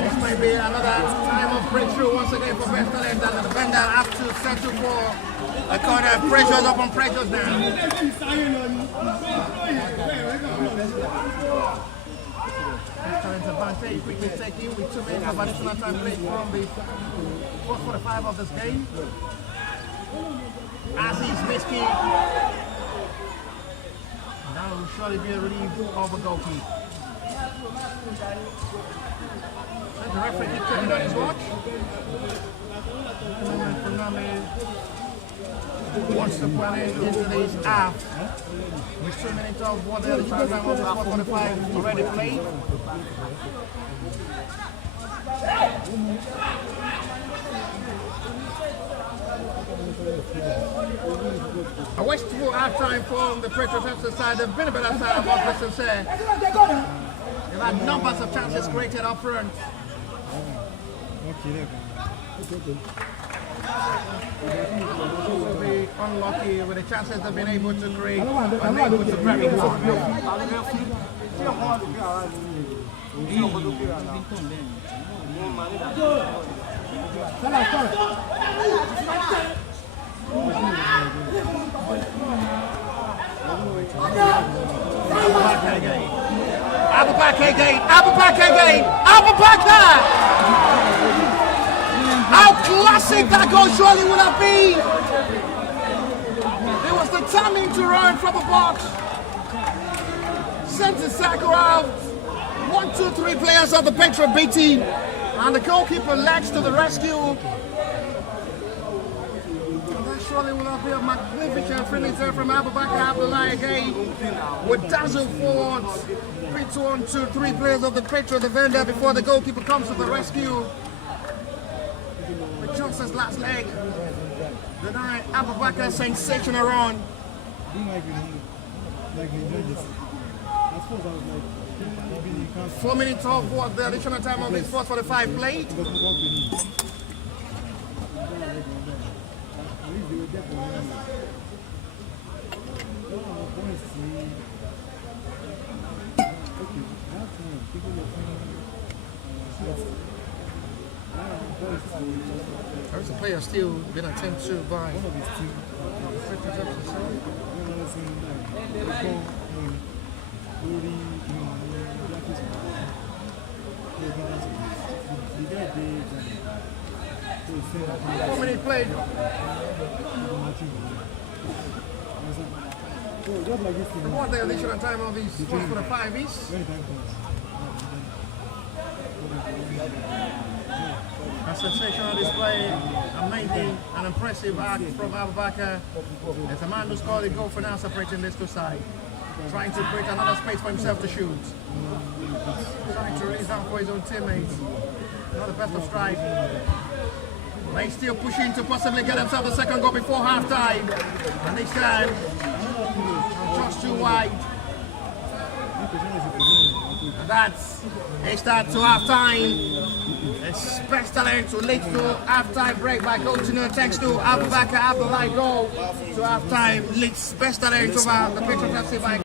This may be another time of breakthrough once again for Patriot, and the defender have to settle for a corner. Pressures up on pressures now. Patriot's advantage quickly taking with 2 minutes of additional time played from the first 45 of this game. As he's risky, that will surely be a relief of a goal kick. And the referee keeps checking on his watch. Wants to put it into this half with 2 minutes of what the additional time of the 4:45 already played. A wasteful half-time from the Patriot FC side. They've been a better side, what Christian said. They've had numbers of chances created up front. Will be unlucky with the chances they've been able to create, unable to bury one. Abubakar! How classic that goal surely would have been! It was determined to run from the box. Sent the circle out. 1, 2, 3 players of the Patriot B team. And the goalkeeper legs to the rescue. Surely will have been a magnificent finish there from Abubakar Abdullahi again. With dazzle forwards, 1, 2, 3 players of the Patriot defender before the goalkeeper comes to the rescue. With Johnson's last leg, denied Abubakar sensational run. 4 minutes of what the additional time of this first 45 played. There's a player still been attempted to by How many played? What the additional time of these first for the 5 is? A sensational display, amazing and impressive act from Abubakar. There's a man who scored a goal for now separating these two sides. Trying to create another space for himself to shoot. Trying to raise down for his own teammates. Not the best of strike. But he's still pushing to possibly get himself the second goal before half-time. And this time, just too wide. And that's a start to half-time. A special talent to lead to half-time break by continuing thanks to Abubakar Abdullahi goal to half-time. Leads special talent over the Patriot FC by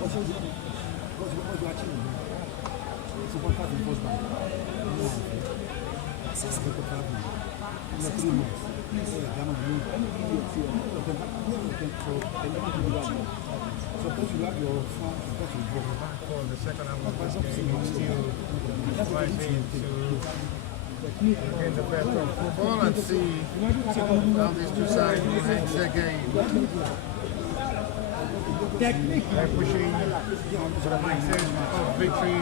For the second half of this game, still trying to gain the best of football and see how these two sides will end their game. They're pushing to the mindset of victory.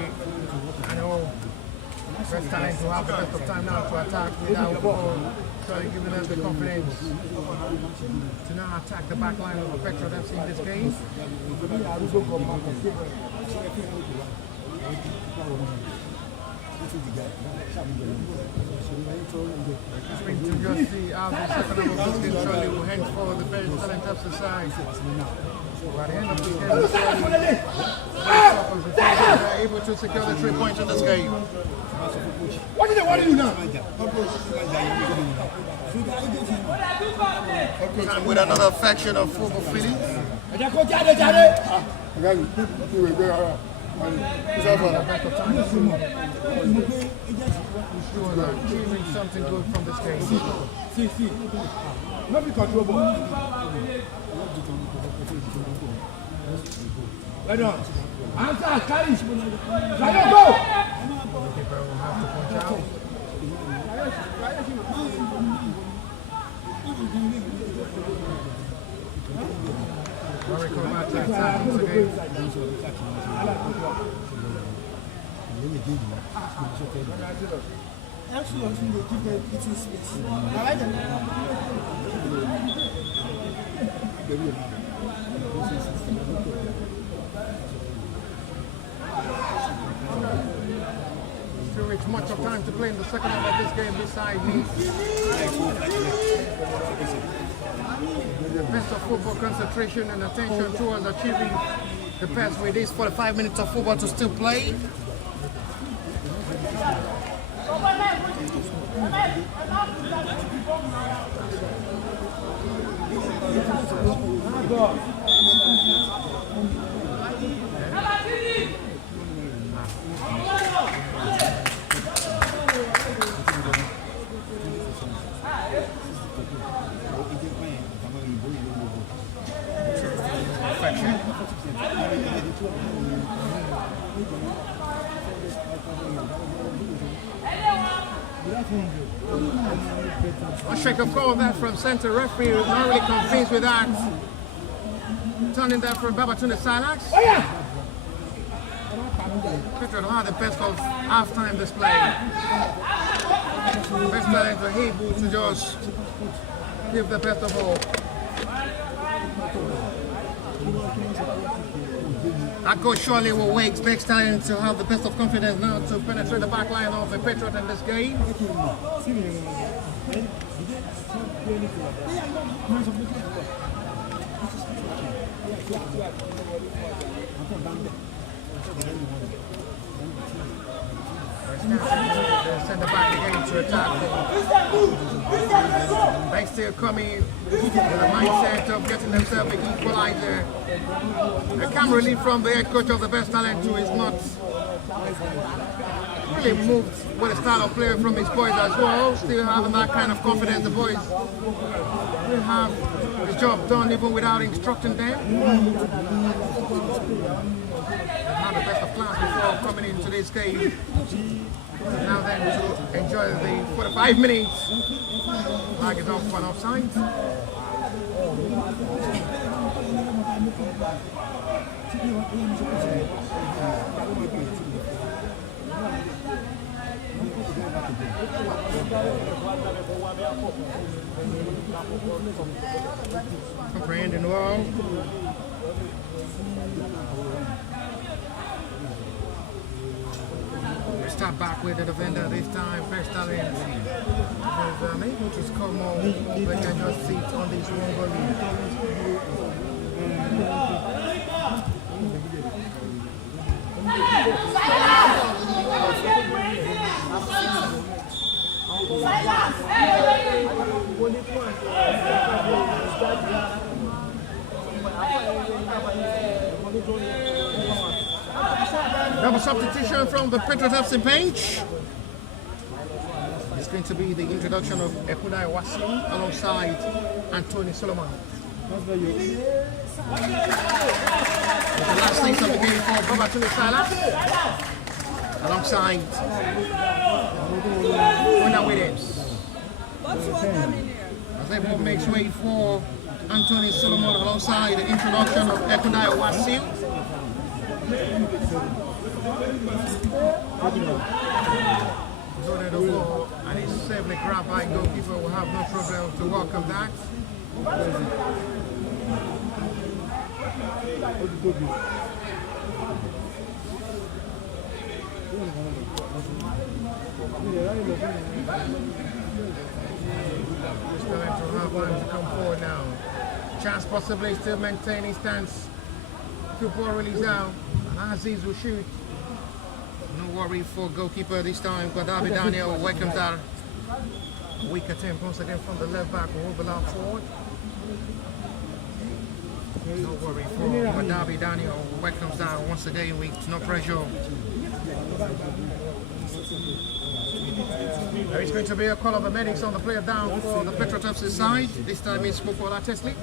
I know best time to have the best of time now to attack without ball, so giving us the confidence to now attack the back line of the Patriot FC in this game. Hoping to just see how the second half of this game surely will henceforth the very talent FC side. By the end of the game, they are able to secure the 3 points in this game. What do you now? And with another faction of football feelings. Sure that achieving something good from this game. Not be controllable. Right on. Answer, carry. Let go. Goalkeeper will have to punch out. Warwick will back to attack once again. Still reach much of time to play in the second half of this game beside me. Best of football concentration and attention towards achieving the best with these 45 minutes of football to still play. A shake of call that from center referee, not really convinced with that. Turning that from Babatunde Silax. Patriot had the best of halftime display. Best talent were able to just give the best of all. That goal surely will wake next time to have the best of confidence now to penetrate the back line of the Patriot in this game. Send the back again to attack. They still coming with a mindset of getting themselves an equalizer. A camera relief from the head coach of the best talent who is not really moved with the style of play from his boys as well. Still having that kind of confidence. The boys will have the job done even without instructing them. They've had the best of class before coming into this game. Now then to enjoy the 45 minutes. Flag is off for an offside. Comprehending well. Start back with the defender this time. First talent was able to score more. They can just sit on this one goal. Double substitution from the Patriot FC bench. It's going to be the introduction of Ekunai Wasim alongside Anthony Solomon. The last things of the game for Babatunde Salah alongside Wanda Williams. As everyone makes way for Anthony Solomon alongside the introduction of Ekunai Wasim. Zone the ball and it's safely grabbed by goalkeeper will have no problem to welcome that. Just going to have one to come forward now. Chance possibly still maintaining stance. Two ball release down. And Aziz will shoot. No worry for goalkeeper this time. Guadabi Daniel welcomes that. Weak attempt once again from the left back. Will move out forward. No worry for Guadabi Daniel welcomes that once again with no pressure. There is going to be a call of the medics on the player down for the Patriot FC side. This time it's Mokola Tesley.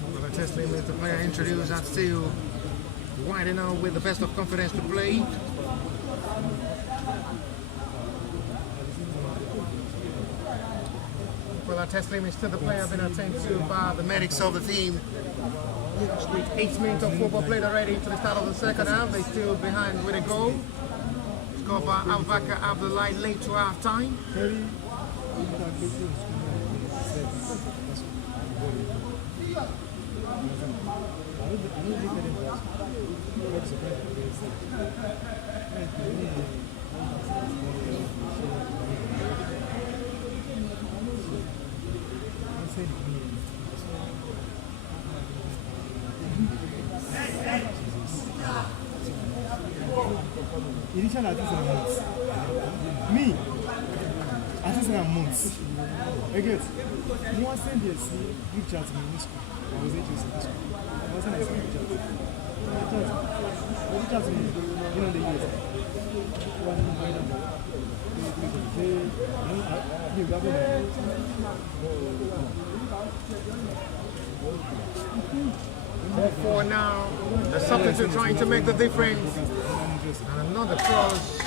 Mokola Tesley with the player introduced and still winding out with the best of confidence to play. Well, Teslim is still the player being attended to by the medics of the team. 8 minutes of football played already to the start of the second half. They're still behind with a goal. Scored by Abubakar Abdullahi late to half time. Initial artisan months. Me, artisan months. Again, you want to send this group chat to me in school. I was interested in school. I wasn't a group chat. Group chat to me, you know the years. For now, the substitute trying to make the difference. And another cross.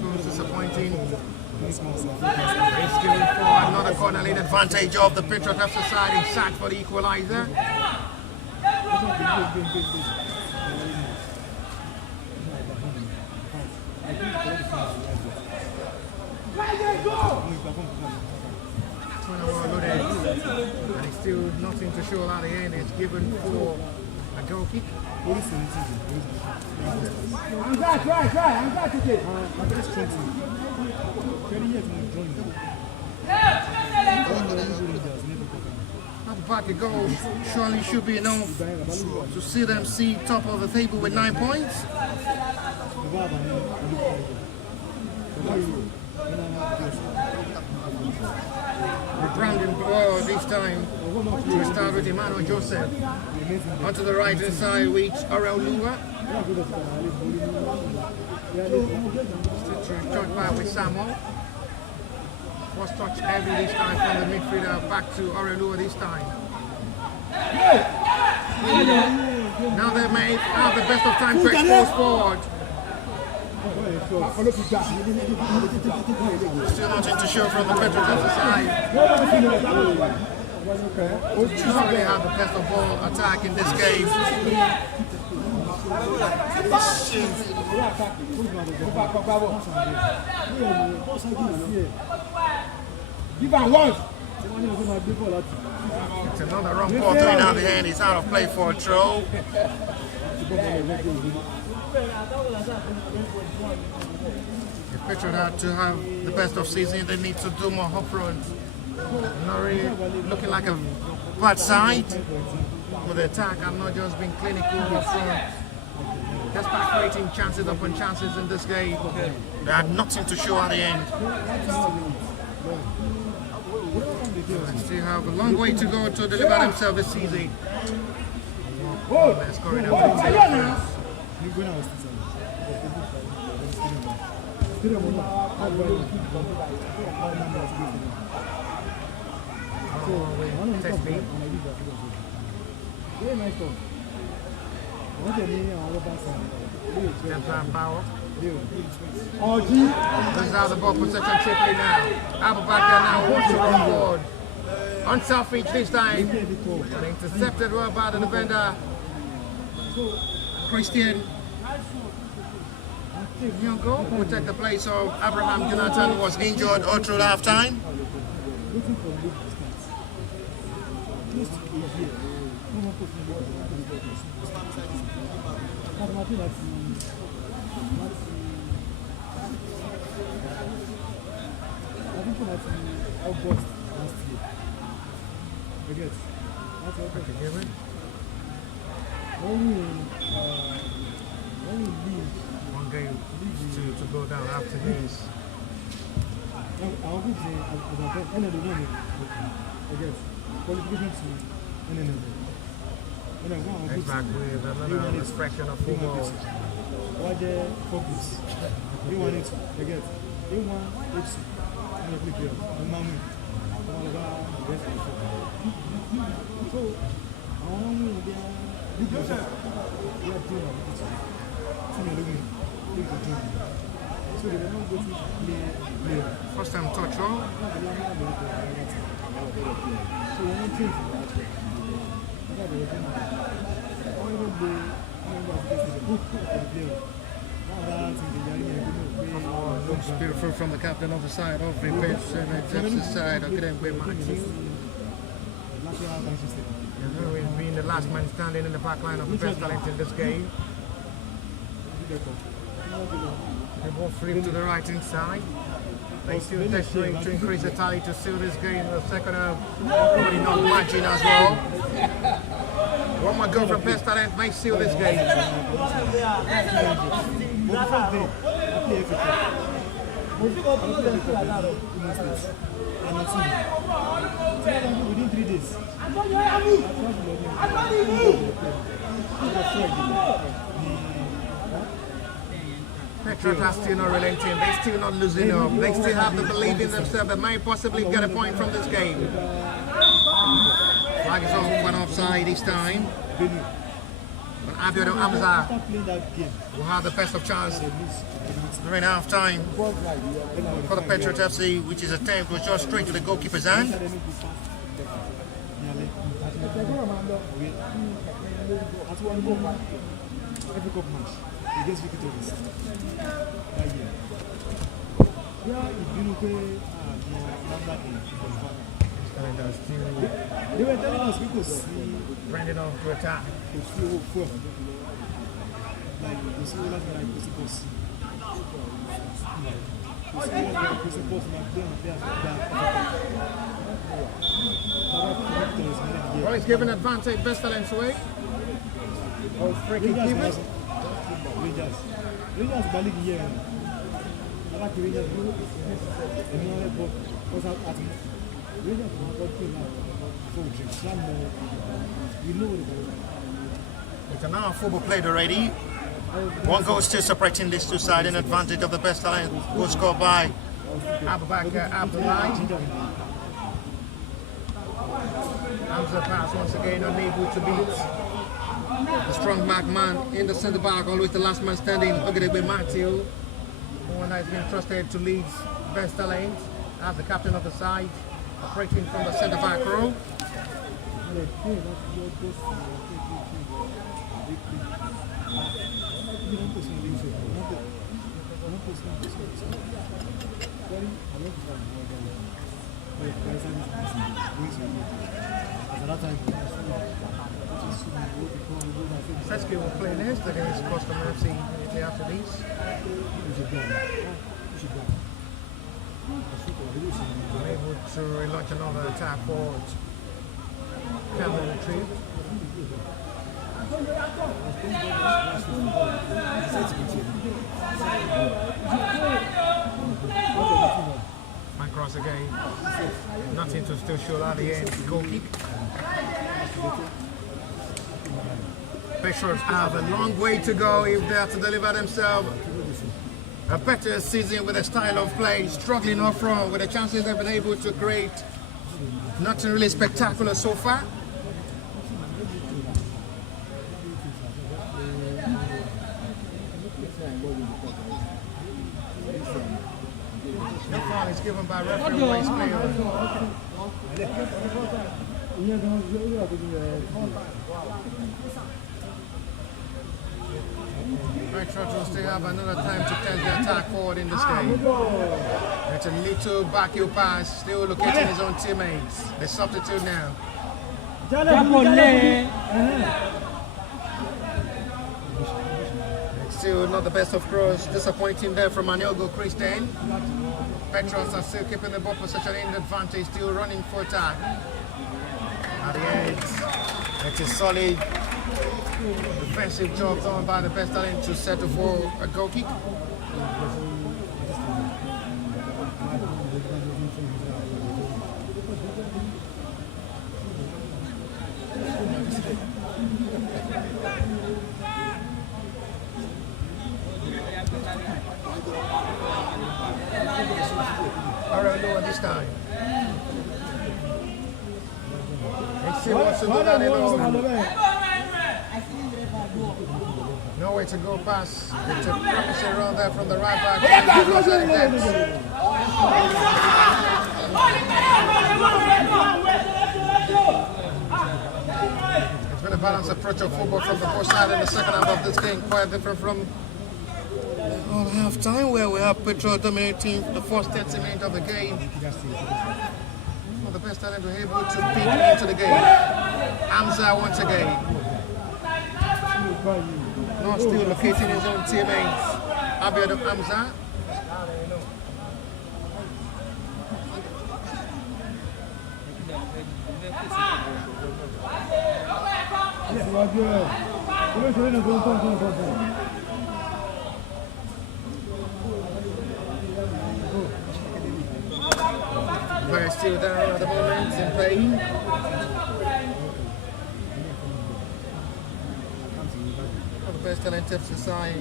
Most disappointing. It's given for another corner lane advantage of the Patriot FC side. Sack for the equalizer. And it's still nothing to show at the end. It's given for a goal kick. I'm back again. At the back it goes. Surely should be enough to see them see top of the table with 9 points. Brandon Boyle this time to start with Emmanuel Joseph. Onto the right hand side with Aurel Lua. Still touched by with Samuel. First touch heavy this time from the midfielder back to Aurel Lua this time. Now they may have the best of time to expose forward. Still nothing to show from the Patriot FC side. Surely have the best of ball attack in this game. It's another wrong ball thrown out the hand. It's out of play for a throw. If Patriot had to have the best of season, they need to do more up front. Not really looking like a bad side for the attack. I'm not just being clinical up front. Just by creating chances upon chances in this game. They had nothing to show at the end. They still have a long way to go to deliver themselves this season. Let's go in test me. Power. This is how the ball possession triply now. Abubakar now wants to run forward. Unselfish this time. And intercepted well by the defender. Christian Nyongo will take the place of Abraham Jonathan, who was injured all through half time. August last year. Forget. That's what when we leave. One game to go down after this. I want to say, end of the game, I guess, qualification to NNL. It's back with another expression of football. What the focus? You want it, I guess. You want it. So, I first time touch on. Looks beautiful from the captain of the side of the pitch, and it takes the side of Matthew. He's been the last man standing in the back line of the best talent in this game. They both flip to the right hand side. They still desperate to increase the tally to seal this game in the second half. Probably not matching as well. One more goal from best talent may seal this game. Within 3 days. Patriot are still not relenting. They're still not losing up. They still have the belief in themselves that might possibly get a point from this game. Flag is off, one offside this time. But Abiodun Hamza will have the best of chance during half time for the Patriot FC, which is attempt was just straight to the goalkeeper's hand. Every cup match against victories that year. Yeah, if you look at they were telling us because Brandon off to attack. like the school like principles. Well, he's given advantage, best talents away. Oh, freaking keep it. Rangers balik here. I like Rangers. Because at Rangers we know It's an hour football played already. One goal still separating these two sides in advantage of the best talent. Goal scored by Abubakar Abdullahi. Hamza pass once again unable to beat the strong back man in the centre back, always the last man standing. Look at it with Matthew. One that has been trusted to lead best talent as the captain of the side, operating from the centre back row. Sesky will play next against Customer FC immediately after these. Able to relaunch another attack for Cameron Retrieve. Fine cross again. Nothing to still show at the end. Goal kick. Patriots have a long way to go if they have to deliver themselves a better season with a style of play, struggling up front with the chances they've been able to create. Nothing really spectacular so far. No foul is given by referee Waste player. Patriot will still have another time to test the attack forward in this game. It's a little backheel pass, still locating his own teammates. The substitute now. It's still not the best of cross. Disappointing there from Anelgo Christian. Patriots are still keeping the ball possession in advantage, still running for attack. At the edge, it's a solid defensive job done by the best talent to settle for a goal kick. Alright, lower this time. He still wants to do that alone. No way to go past. It's a practice around there from the right back. It's been a balanced approach of football from the both sides in the second half of this game, quite different from half time where we have Patriot dominating the first 30 minutes of the game. The best talent were able to peek into the game. Hamza once again. Not still locating his own teammates. Abed Hamza. But still down at the moment in play. Best talent tips the side.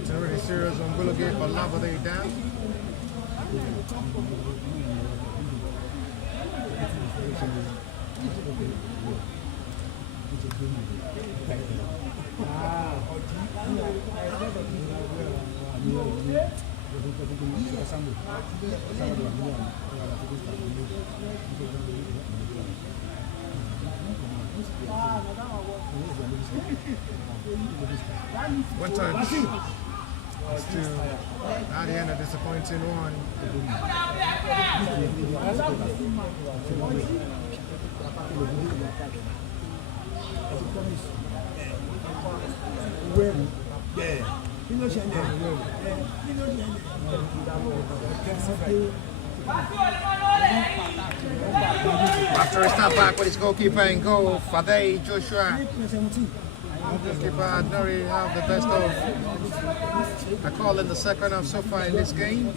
It's already serious on Gulagate, but Lava they down. One touch. Still at the end, a disappointing one. After a step back with his goalkeeper and goal, Fadei Joshua. Goalkeeper had not really have the best of the call in the second half so far in this game.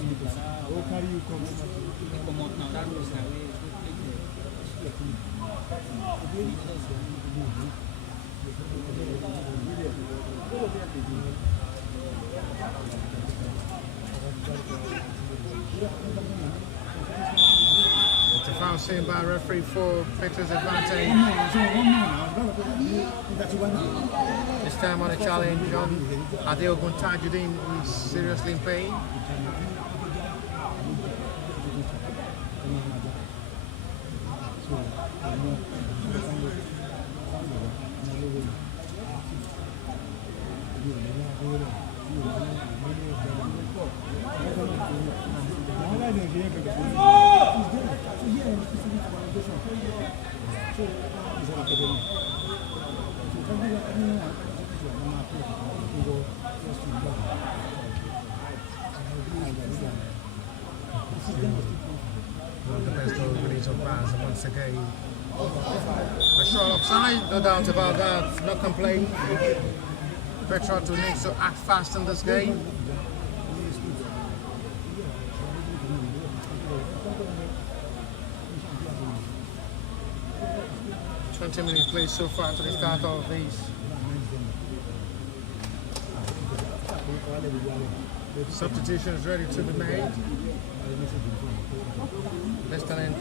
It's a foul seen by referee for Patriots advantage. This time on a challenge on Adil Guntajudin, who is seriously in pain. bars once again. A short upside, no doubt about that, no complaint. Patriot needs to act fast in this game. "20 minutes played so far to the start of these. Substitutions ready to be made. Best talent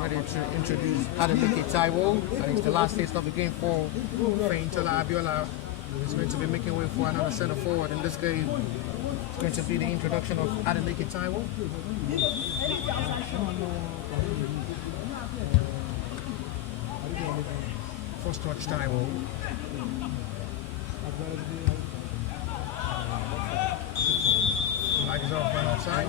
ready to introduce Adeleke Taiwo. And it's the last taste of the game for Feintola Abiola. He's going to be making way for another centre forward in this game. It's going to be the introduction of Adeleke Taiwo. First touch Taiwo. Flag is off and offside.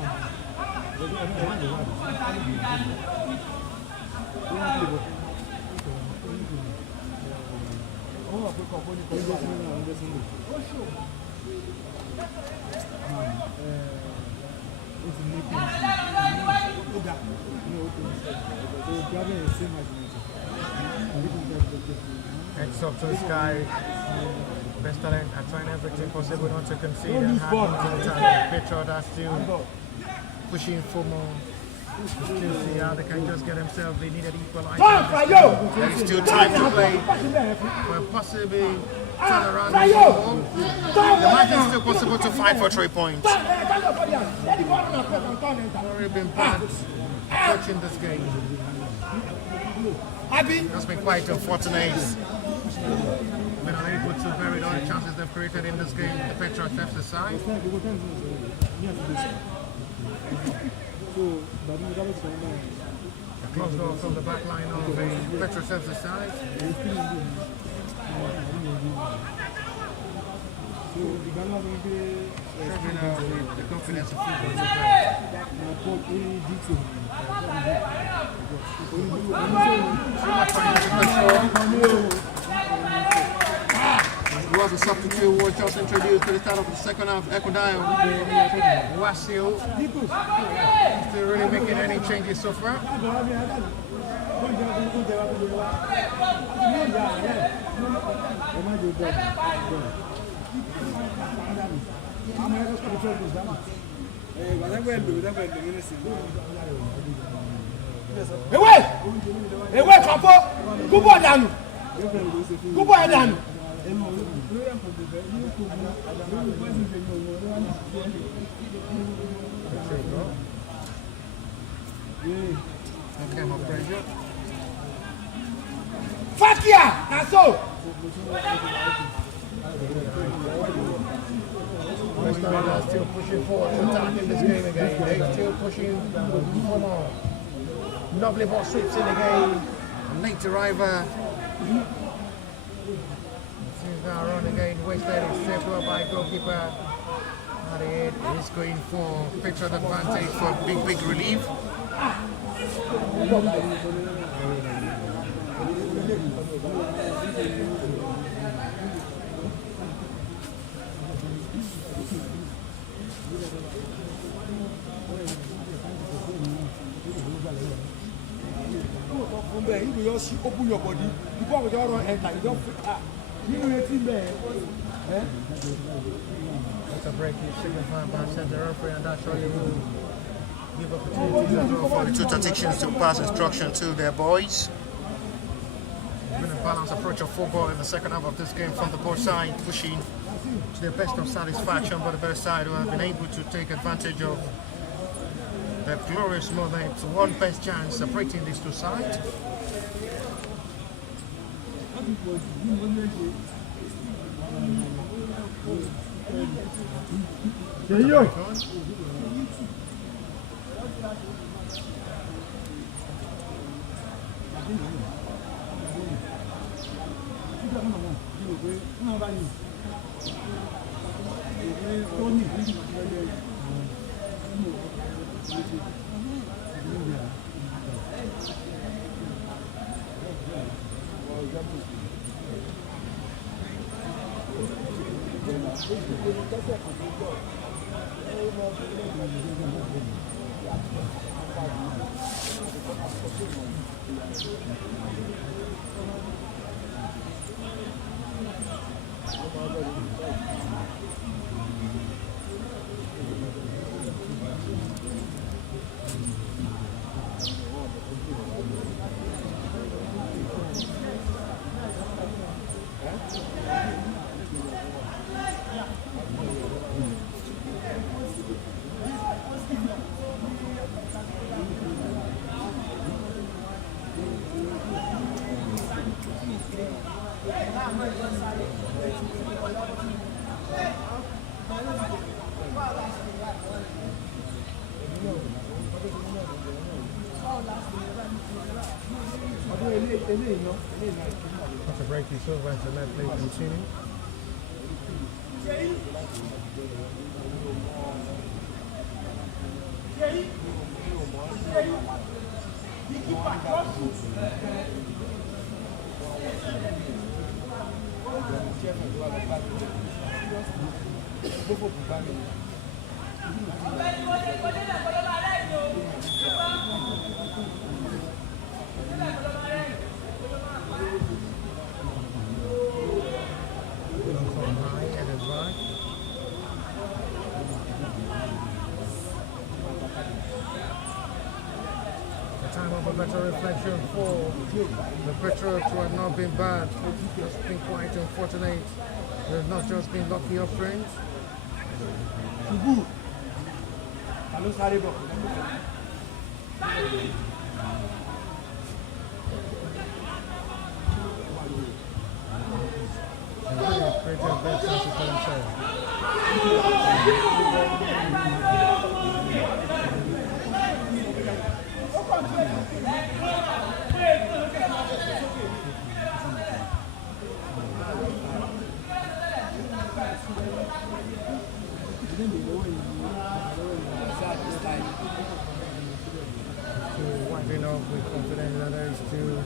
Heads up to this guy. Best talent are trying everything possible not to concede and hard to attack. Patriot are still pushing for more. Still see how they can just get themselves. They need an equalizer. There is still time to play for possibly turn around the ball. The match is still possible to fight for 3 points. Already been bad coaching this game. That's been quite unfortunate. Been unable to bury all the chances they've created in this game. The Patriots left the side. A close goal from the back line of the Patriots left the side. Showing the confidence of people to play. It was a substitute who was just introduced to the start of the second half. Ecuador, Wasil, still really making any changes so far. Ewé kọ̀pọ̀ kúbọ̀ dànù kúbọ̀ ẹ̀ dànù. Okay, my pressure. Fakia na so. West Ham are still pushing forward to attack in this game again. They're still pushing for more. Lovely ball sweeps in the game. Late arriver. Seems now run again. West Ham is saved well by goalkeeper. At the end, he's going for Patriot advantage for big relief. You just open your body. The ball will just run enter. You don't you know the team there. That's a break. He's signifying by center referee, and that surely will give opportunities as well for the two tacticians to pass instruction to their boys. Been a balanced approach of football in the second half of this game from the both sides, pushing to their best of satisfaction, but the better side who have been able to take advantage of the glorious moment. One best chance separating these two sides. That's a break, so when the net play continue. Better reflection for the Patriot, who have not been bad, just been quite unfortunate. They've not just been lucky up front. Winding up with confidence that there is still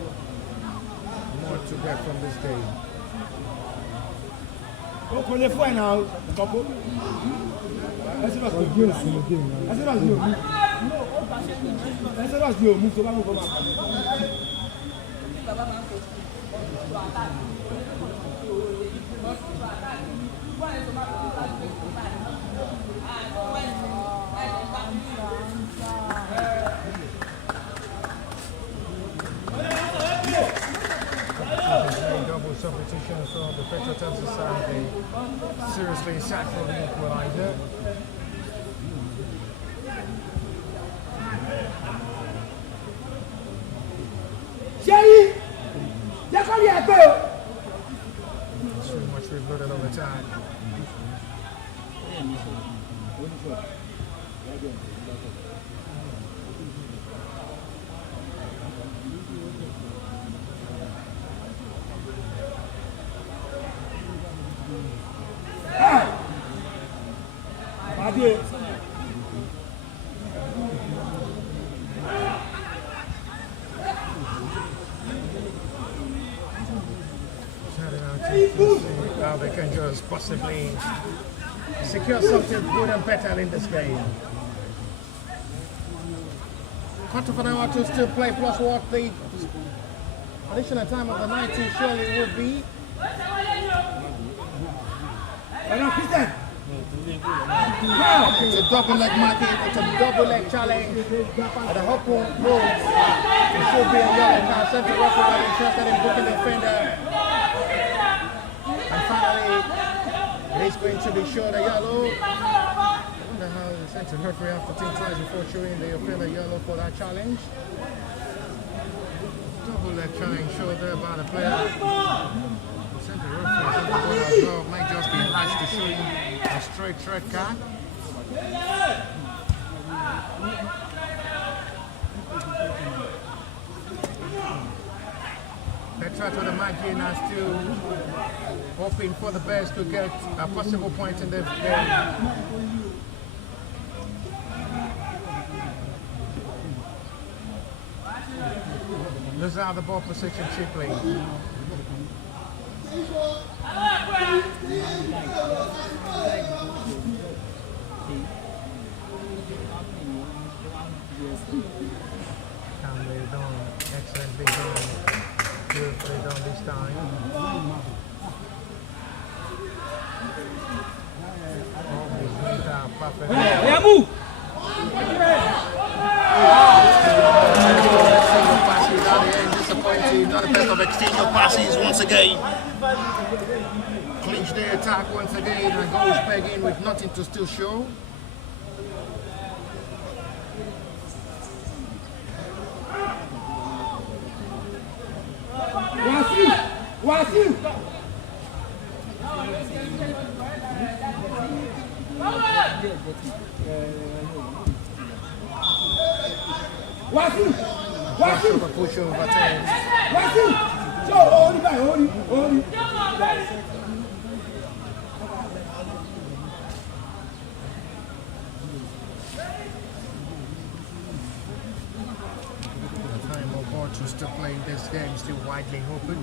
more to get from this game. Substitution, so the Patriot have decided they seriously sacked for the equalizer. Too much rebuttal over time. Patriot. How they can just possibly secure something good and better in this game. Quarter of an hour to still play, plus what the additional time of the 90 surely would be. It's a double leg marking, it's a double leg challenge. At the hop road, it should be a yellow card. Central referee interested in booking the defender. And finally, it is going to be shown a yellow. I wonder how the central referee have to think twice before showing the offender yellow for that challenge. Double leg challenge showed there by the player. The central referee as well might just be lashed to show him a straight red card. Patriot with the margin are still hoping for the best to get a possible point in this game. Lose out the ball position cheaply. down this time. Almost went down perfectly. Yeah, move. Single passes out here, disappointing. Not the best of external passes once again. Clinch the attack once again and goes back in with nothing to still show. Wasu. Push over 10. So, hold it. The time of Patriot still playing this game, still widely open.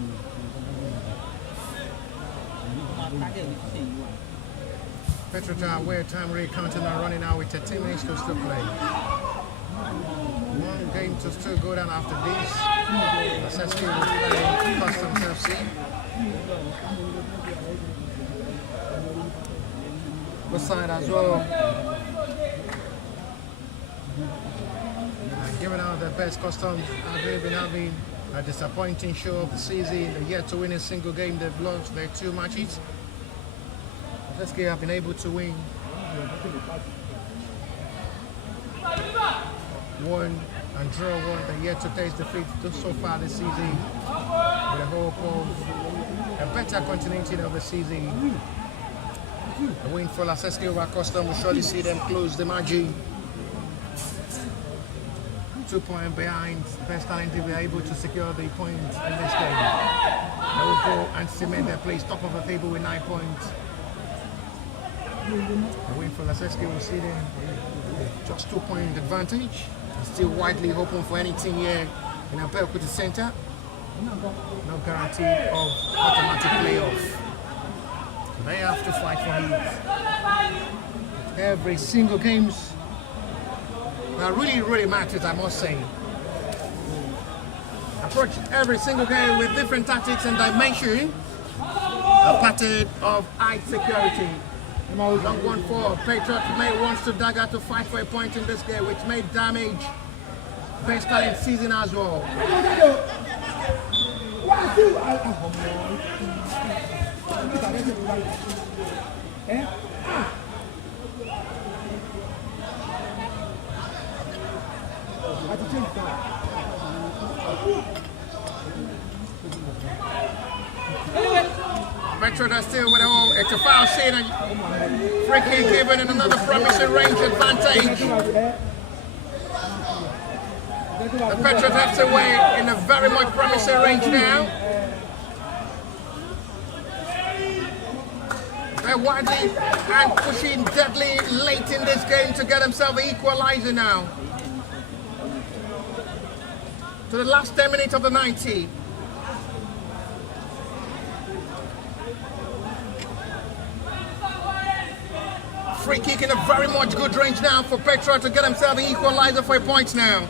Patriot are aware time rate counting are running out with 13 minutes to still play. One game to still go down after this. SSK will play Customs FC. Good side as well. Giving out the best Customs, they've been having a disappointing show of the season. They're yet to win a single game. They've lost their 2 matches. SSK have been able to win 1 and draw 1. They're yet to taste defeat so far this season, with the hope of a better continuity of the season. A win for SSK over Custom will surely see them close the margin. 2 points behind. Best talent if they are able to secure the points in this game. They will go and cement their place top of the table with 9 points. A win for SSK will see them just 2 point advantage. Still widely open for any team here in Abeokuta Center. No guarantee of automatic playoff. They have to fight for it. Every single games that really matters, I must say. Approach every single game with different tactics and dimension. A pattern of high security. Long one for Patriot may wants to dagger to fight for a point in this game, which may damage best talent season as well. Patriot are still with home. It's a foul scene and free kick given in another promising range advantage. The Patriot have to win in a very much promising range now. They're widely and pushing deadly late in this game to get themselves an equalizer now. To the last 10 minutes of the 90. Free kick in a very much good range now for Patriot to get himself an equalizer for points now.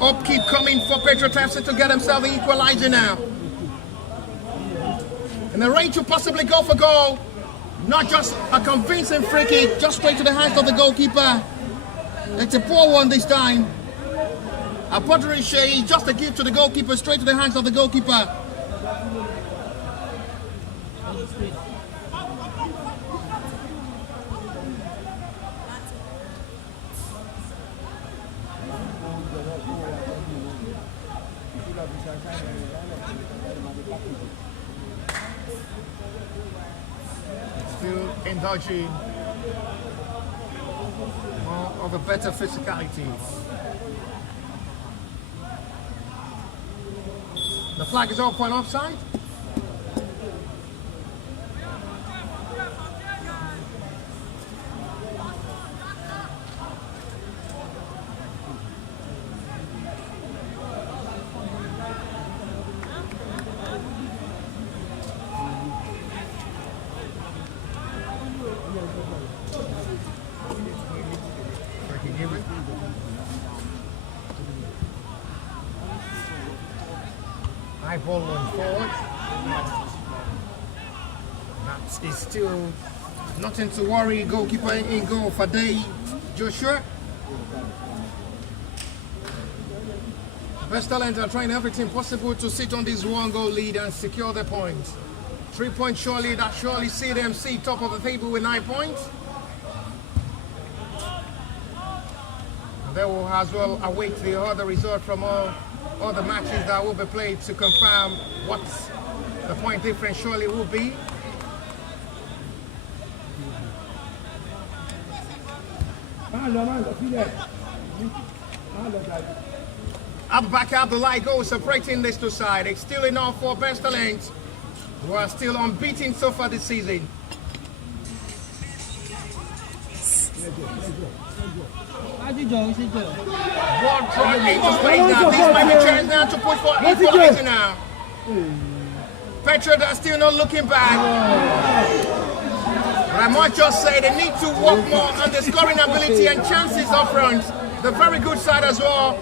Upkeep coming for Patriot FC to get himself an equalizer now. And the range to possibly go for goal. Not just a convincing free kick, just straight to the hands of the goalkeeper. It's a poor one this time. A Patriot just a give to the goalkeeper, straight to the hands of the goalkeeper. Still indulging more of a better physicality. The flag is up for an offside. High ball going forward. That is still nothing to worry. Goalkeeper in goal for Day Joshua. Best Talent are trying everything possible to sit on this 1-goal lead and secure the point. 3 points surely, that surely see them see top of the table with 9 points. And they will as well await the other result from all the matches that will be played to confirm what the point difference surely will be. At the back of the light goes separating these two sides. It's still enough for Best Talent, who are still unbeaten so far this season. Ball drawn into space now. This might be a chance now to push for equalizer now. Patriot are still not looking back. But I might just say they need to work more on the scoring ability and chances up front. The very good side as well.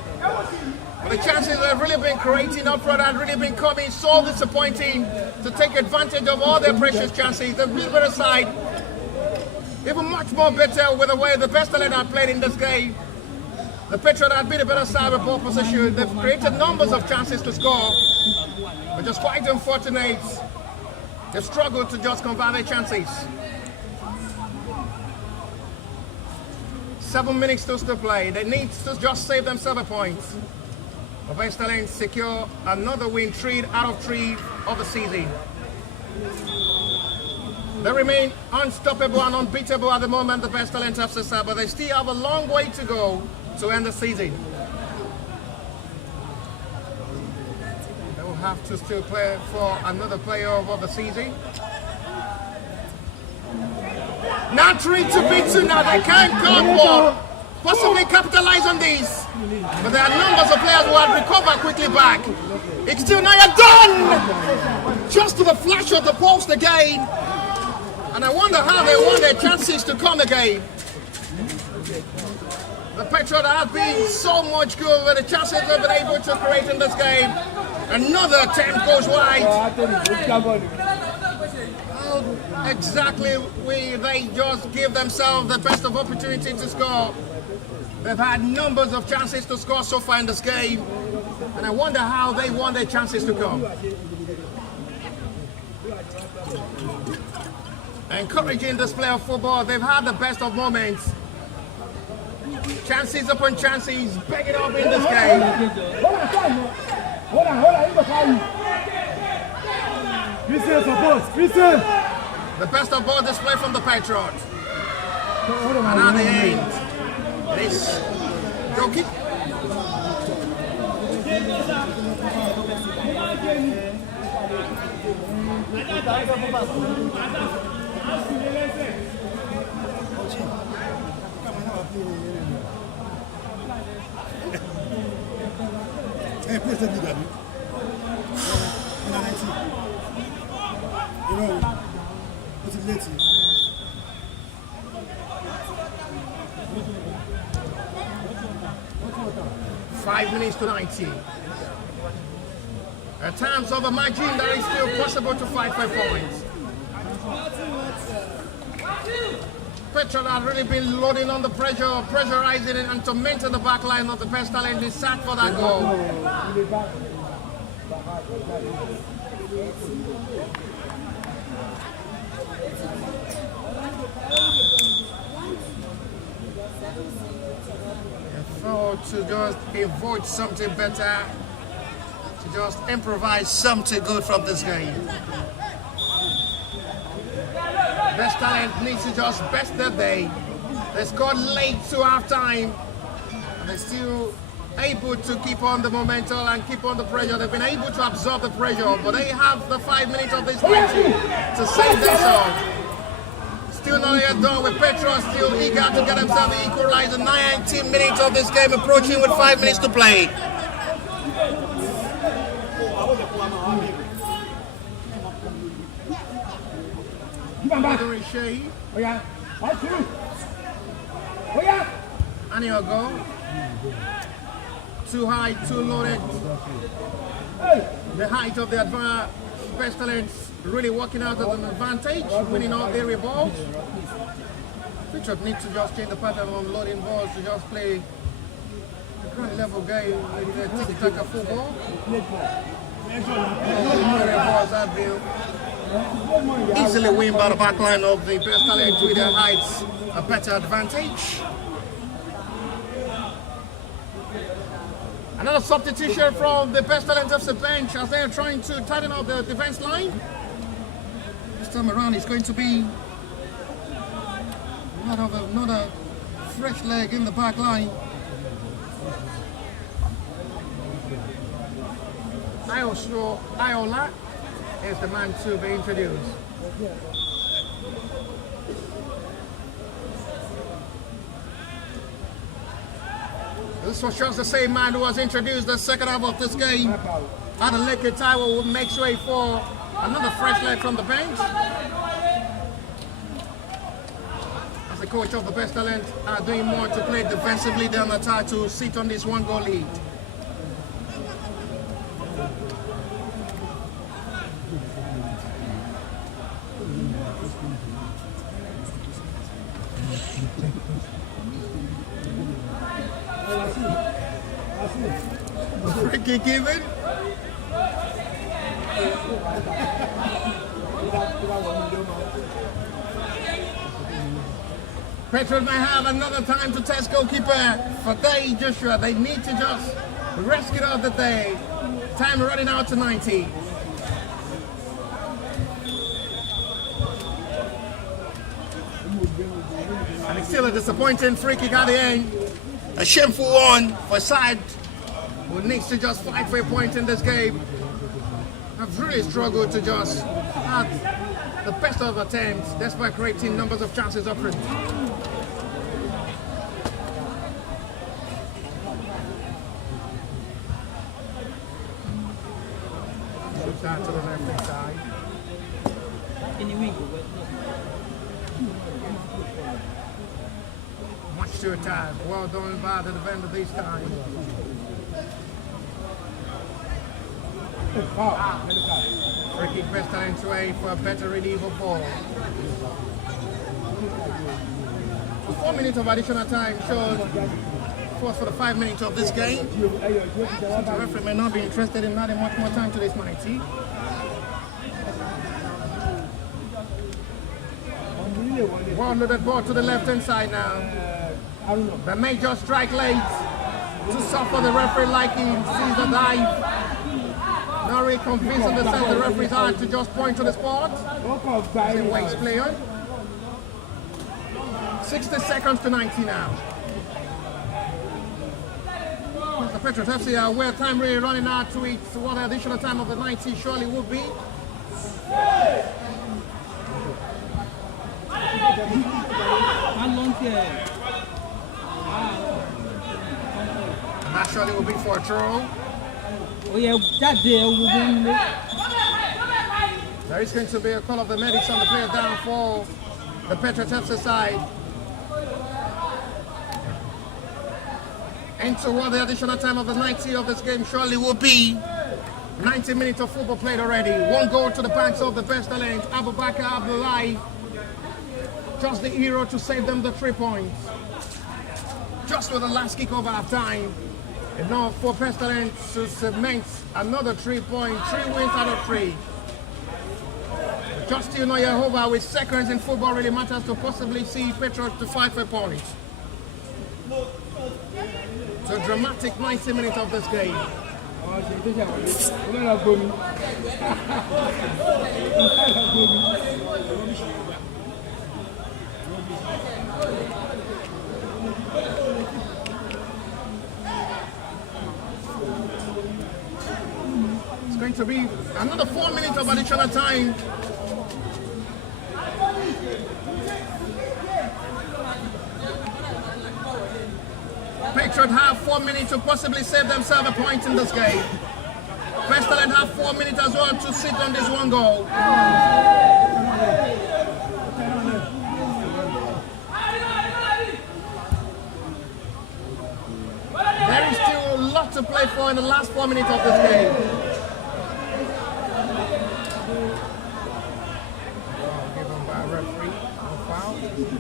But the chances have really been creating up front and really been coming so disappointing to take advantage of all their precious chances. The bit better side, even much more better with the way the Best Talent have played in this game. The Patriot had been a better side with ball position. They've created numbers of chances to score, but just quite unfortunate. They've struggled to just convert their chances. 7 minutes to still play. They need to just save themselves a point. The Best Talent secure another win, 3 out of 3 of the season. They remain unstoppable and unbeatable at the moment, the Best Talent FCSA, but they still have a long way to go to end the season. They will have to still play for another playoff of the season. Now 3 to beat 2 now. They can't come for possibly capitalize on this. But there are numbers of players who have recovered quickly back. It's still not done! Just to the flash of the post again. And I wonder how they want their chances to come again. The Patriot have been so much good with the chances they've been able to create in this game. Another attempt goes wide. How exactly will they just give themselves the best of opportunity to score? They've had numbers of chances to score so far in this game. And I wonder how they want their chances to come. Encouraging display of football. They've had the best of moments. Chances upon chances, begging up in this game. Hold on. Christian support. Christian. The best of ball display from the Patriot. And at the end, this goalkeeper. Hey, please tell me that. You know, what's it late? 5 minutes to 90. At times of a margin, there is still possible to fight for points. Patriot has really been loading on the pressure, pressurizing it, and tormenting the back line of the Best Talent. They sat for that goal. So to just evoke something better, to just improvise something good from this game. Best Talent needs to just best their day. They scored late to half-time, and they're still able to keep on the momentum and keep on the pressure. They've been able to absorb the pressure, but they have the 5 minutes of this match to save themselves. Still not yet done with Patriot, still eager to get himself an equalizer. 19 minutes of this game approaching with 5 minutes to play. Oh yeah. And he'll go. Too high, too loaded. The height of the best talents really working out as an advantage, winning all area balls. Patriot needs to just change the pattern on loading balls to just play a ground level game with the tiki-taka football. Area balls have been easily win by the back line of the best talent with their heights a better advantage. Another substitution from the best talent of the bench as they are trying to tighten up the defense line. This time around it's going to be another fresh leg in the back line. Iola is the man to be introduced. This was just the same man who was introduced the second half of this game. Adeleke Taiwo will make way for another fresh leg from the bench. As the coach of the best talent are doing more to play defensively than attack to sit on this one-goal lead. Free kick given. Patriot may have another time to test goalkeeper Fatay Joshua. They need to just rescue out the day. Time running out to 90. And it's still a disappointing free kick at the end. A shameful one for a side who needs to just fight for a point in this game. I've really struggled to just have the best of attempts despite creating numbers of chances up front. Down to the left side. Much too tight. Well done by the defender this time. Free kick best talent way for a better relief of ball. 4 minutes of additional time showed for the 5 minutes of this game. The referee may not be interested in adding much more time to this 90. Well loaded ball to the left hand side now. The major strike late to suffer the referee like he sees the dive. Now really convincing the referee's hard to just point to the spot. He's a waste player. 60 seconds to 90 now. The Patriot FC are aware time really running out to it. So what the additional time of the 90 surely would be. That surely will be for a throw. There is going to be a call of the medics on the player down for the Patriot FC side. And so what the additional time of the 90 of this game surely will be 90 minutes of football played already. One goal to the backs of the best talent, Abubakar Abdullahi. Just the hero to save them the 3 points. Just with the last kick of half time. Enough for best talent to cement another 3 points, 3 wins out of 3. Just still know Yehovah with seconds in football really matters to possibly see Patriot to fight for points. So dramatic 90 minutes of this game. It's going to be another 4 minutes of additional time. Patriot have 4 minutes to possibly save themselves a point in this game. Best talent have 4 minutes as well to sit on this one goal. There is still a lot to play for in the last 4 minutes of this game. Forward.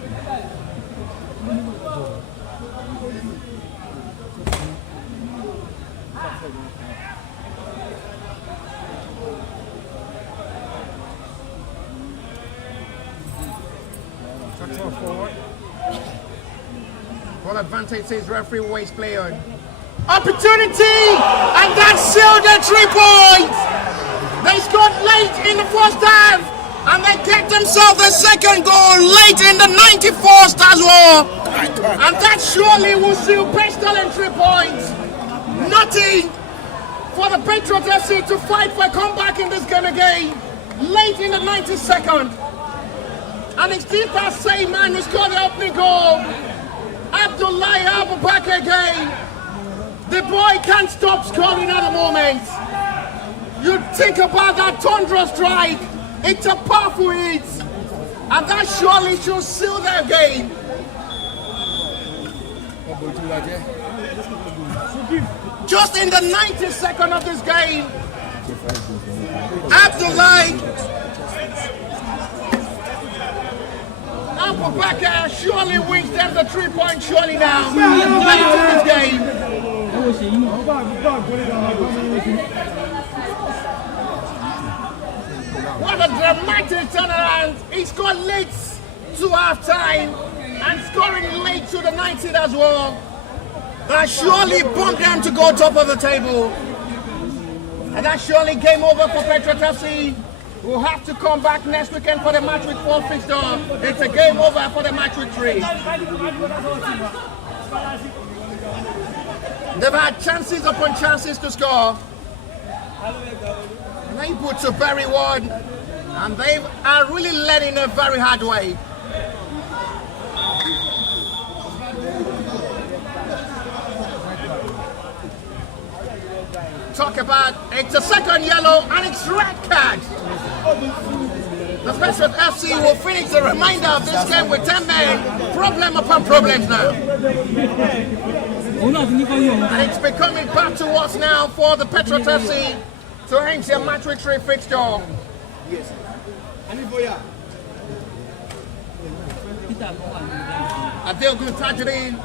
Ball advantage says referee waste play on. Opportunity! And that sealed the 3 points! They scored late in the first half and they get themselves the second goal late in the 91st as well. And that surely will seal Bristol in 3 points. Nothing for the Patriot FC to fight for a comeback in this game again. Late in the 92nd. And it's still that same man who scored the opening goal. Abdullahi Abubakar again. The boy can't stop scoring at the moment. You think about that Tundra strike. It's a powerful hit. And that surely should seal their game. Just in the 92nd of this game, Abdullahi Abubakar surely wins them the 3 points surely now. Late in this game. What a dramatic turnaround. He scored late to half time and scoring late to the 90th as well. That surely bumped them to go top of the table. And that surely game over for Patriot FC. We'll have to come back next weekend for the match week 4 fixture. It's a game over for the match week 3. They've had chances upon chances to score. Unable to bury one. And they are really led in a very hard way. Talk about it's a second yellow and it's red card. The Patriot FC will finish the remainder of this game with 10 men. Problem upon problems now. And it's becoming back to us now for the Patriot FC to end their match week 3 fixture. Yes. Adil Tajudeen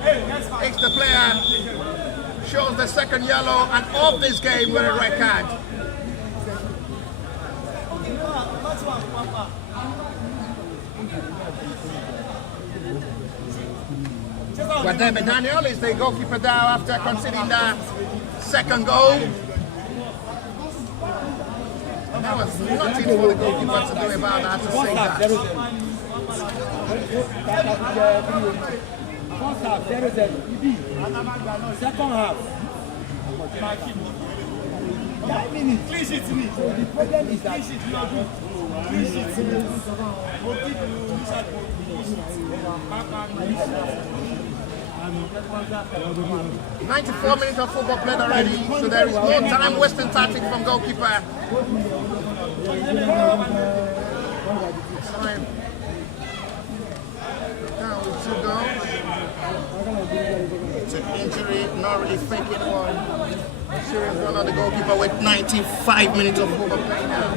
takes the player, shows the second yellow, and off this game with a red card. Wademe Daniel is the goalkeeper down after conceding the second goal. And that was nothing for the goalkeeper to do about that, to say that. First half, 0-0. Second half, 9 minutes. Clean sheet to me. So the problem is that clean sheet you are good. Clean sheet to me. We'll give you 94 minutes of football played already, so there is no time wasting tactics from goalkeeper. Time down with 2 goals. It's an injury, not really faking one. Serious one on the goalkeeper with 95 minutes of football play now.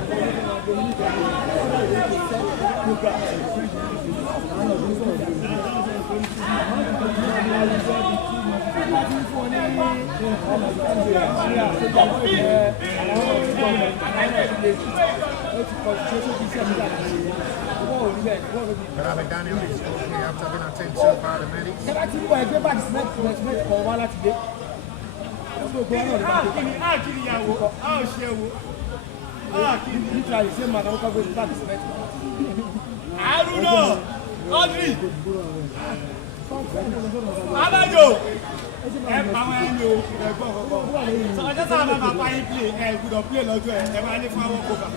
Robert Daniel is okay after being attended by the medics. I don't know. Audrey. Abajo. So I just have a play. I could have played like that. I need to walk over.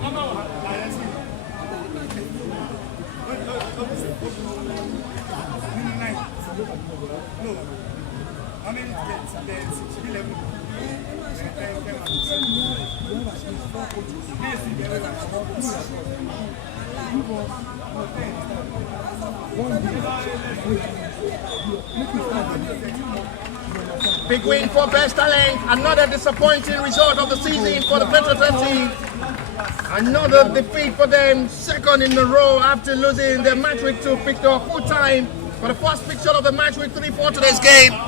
No. How many days? 11. Big win for Best Talent. Another disappointing result of the season for the Patriot FC. Another defeat for them, second in a row after losing their match week 2 fixture full time for the first fixture of the match week 3 for today's game.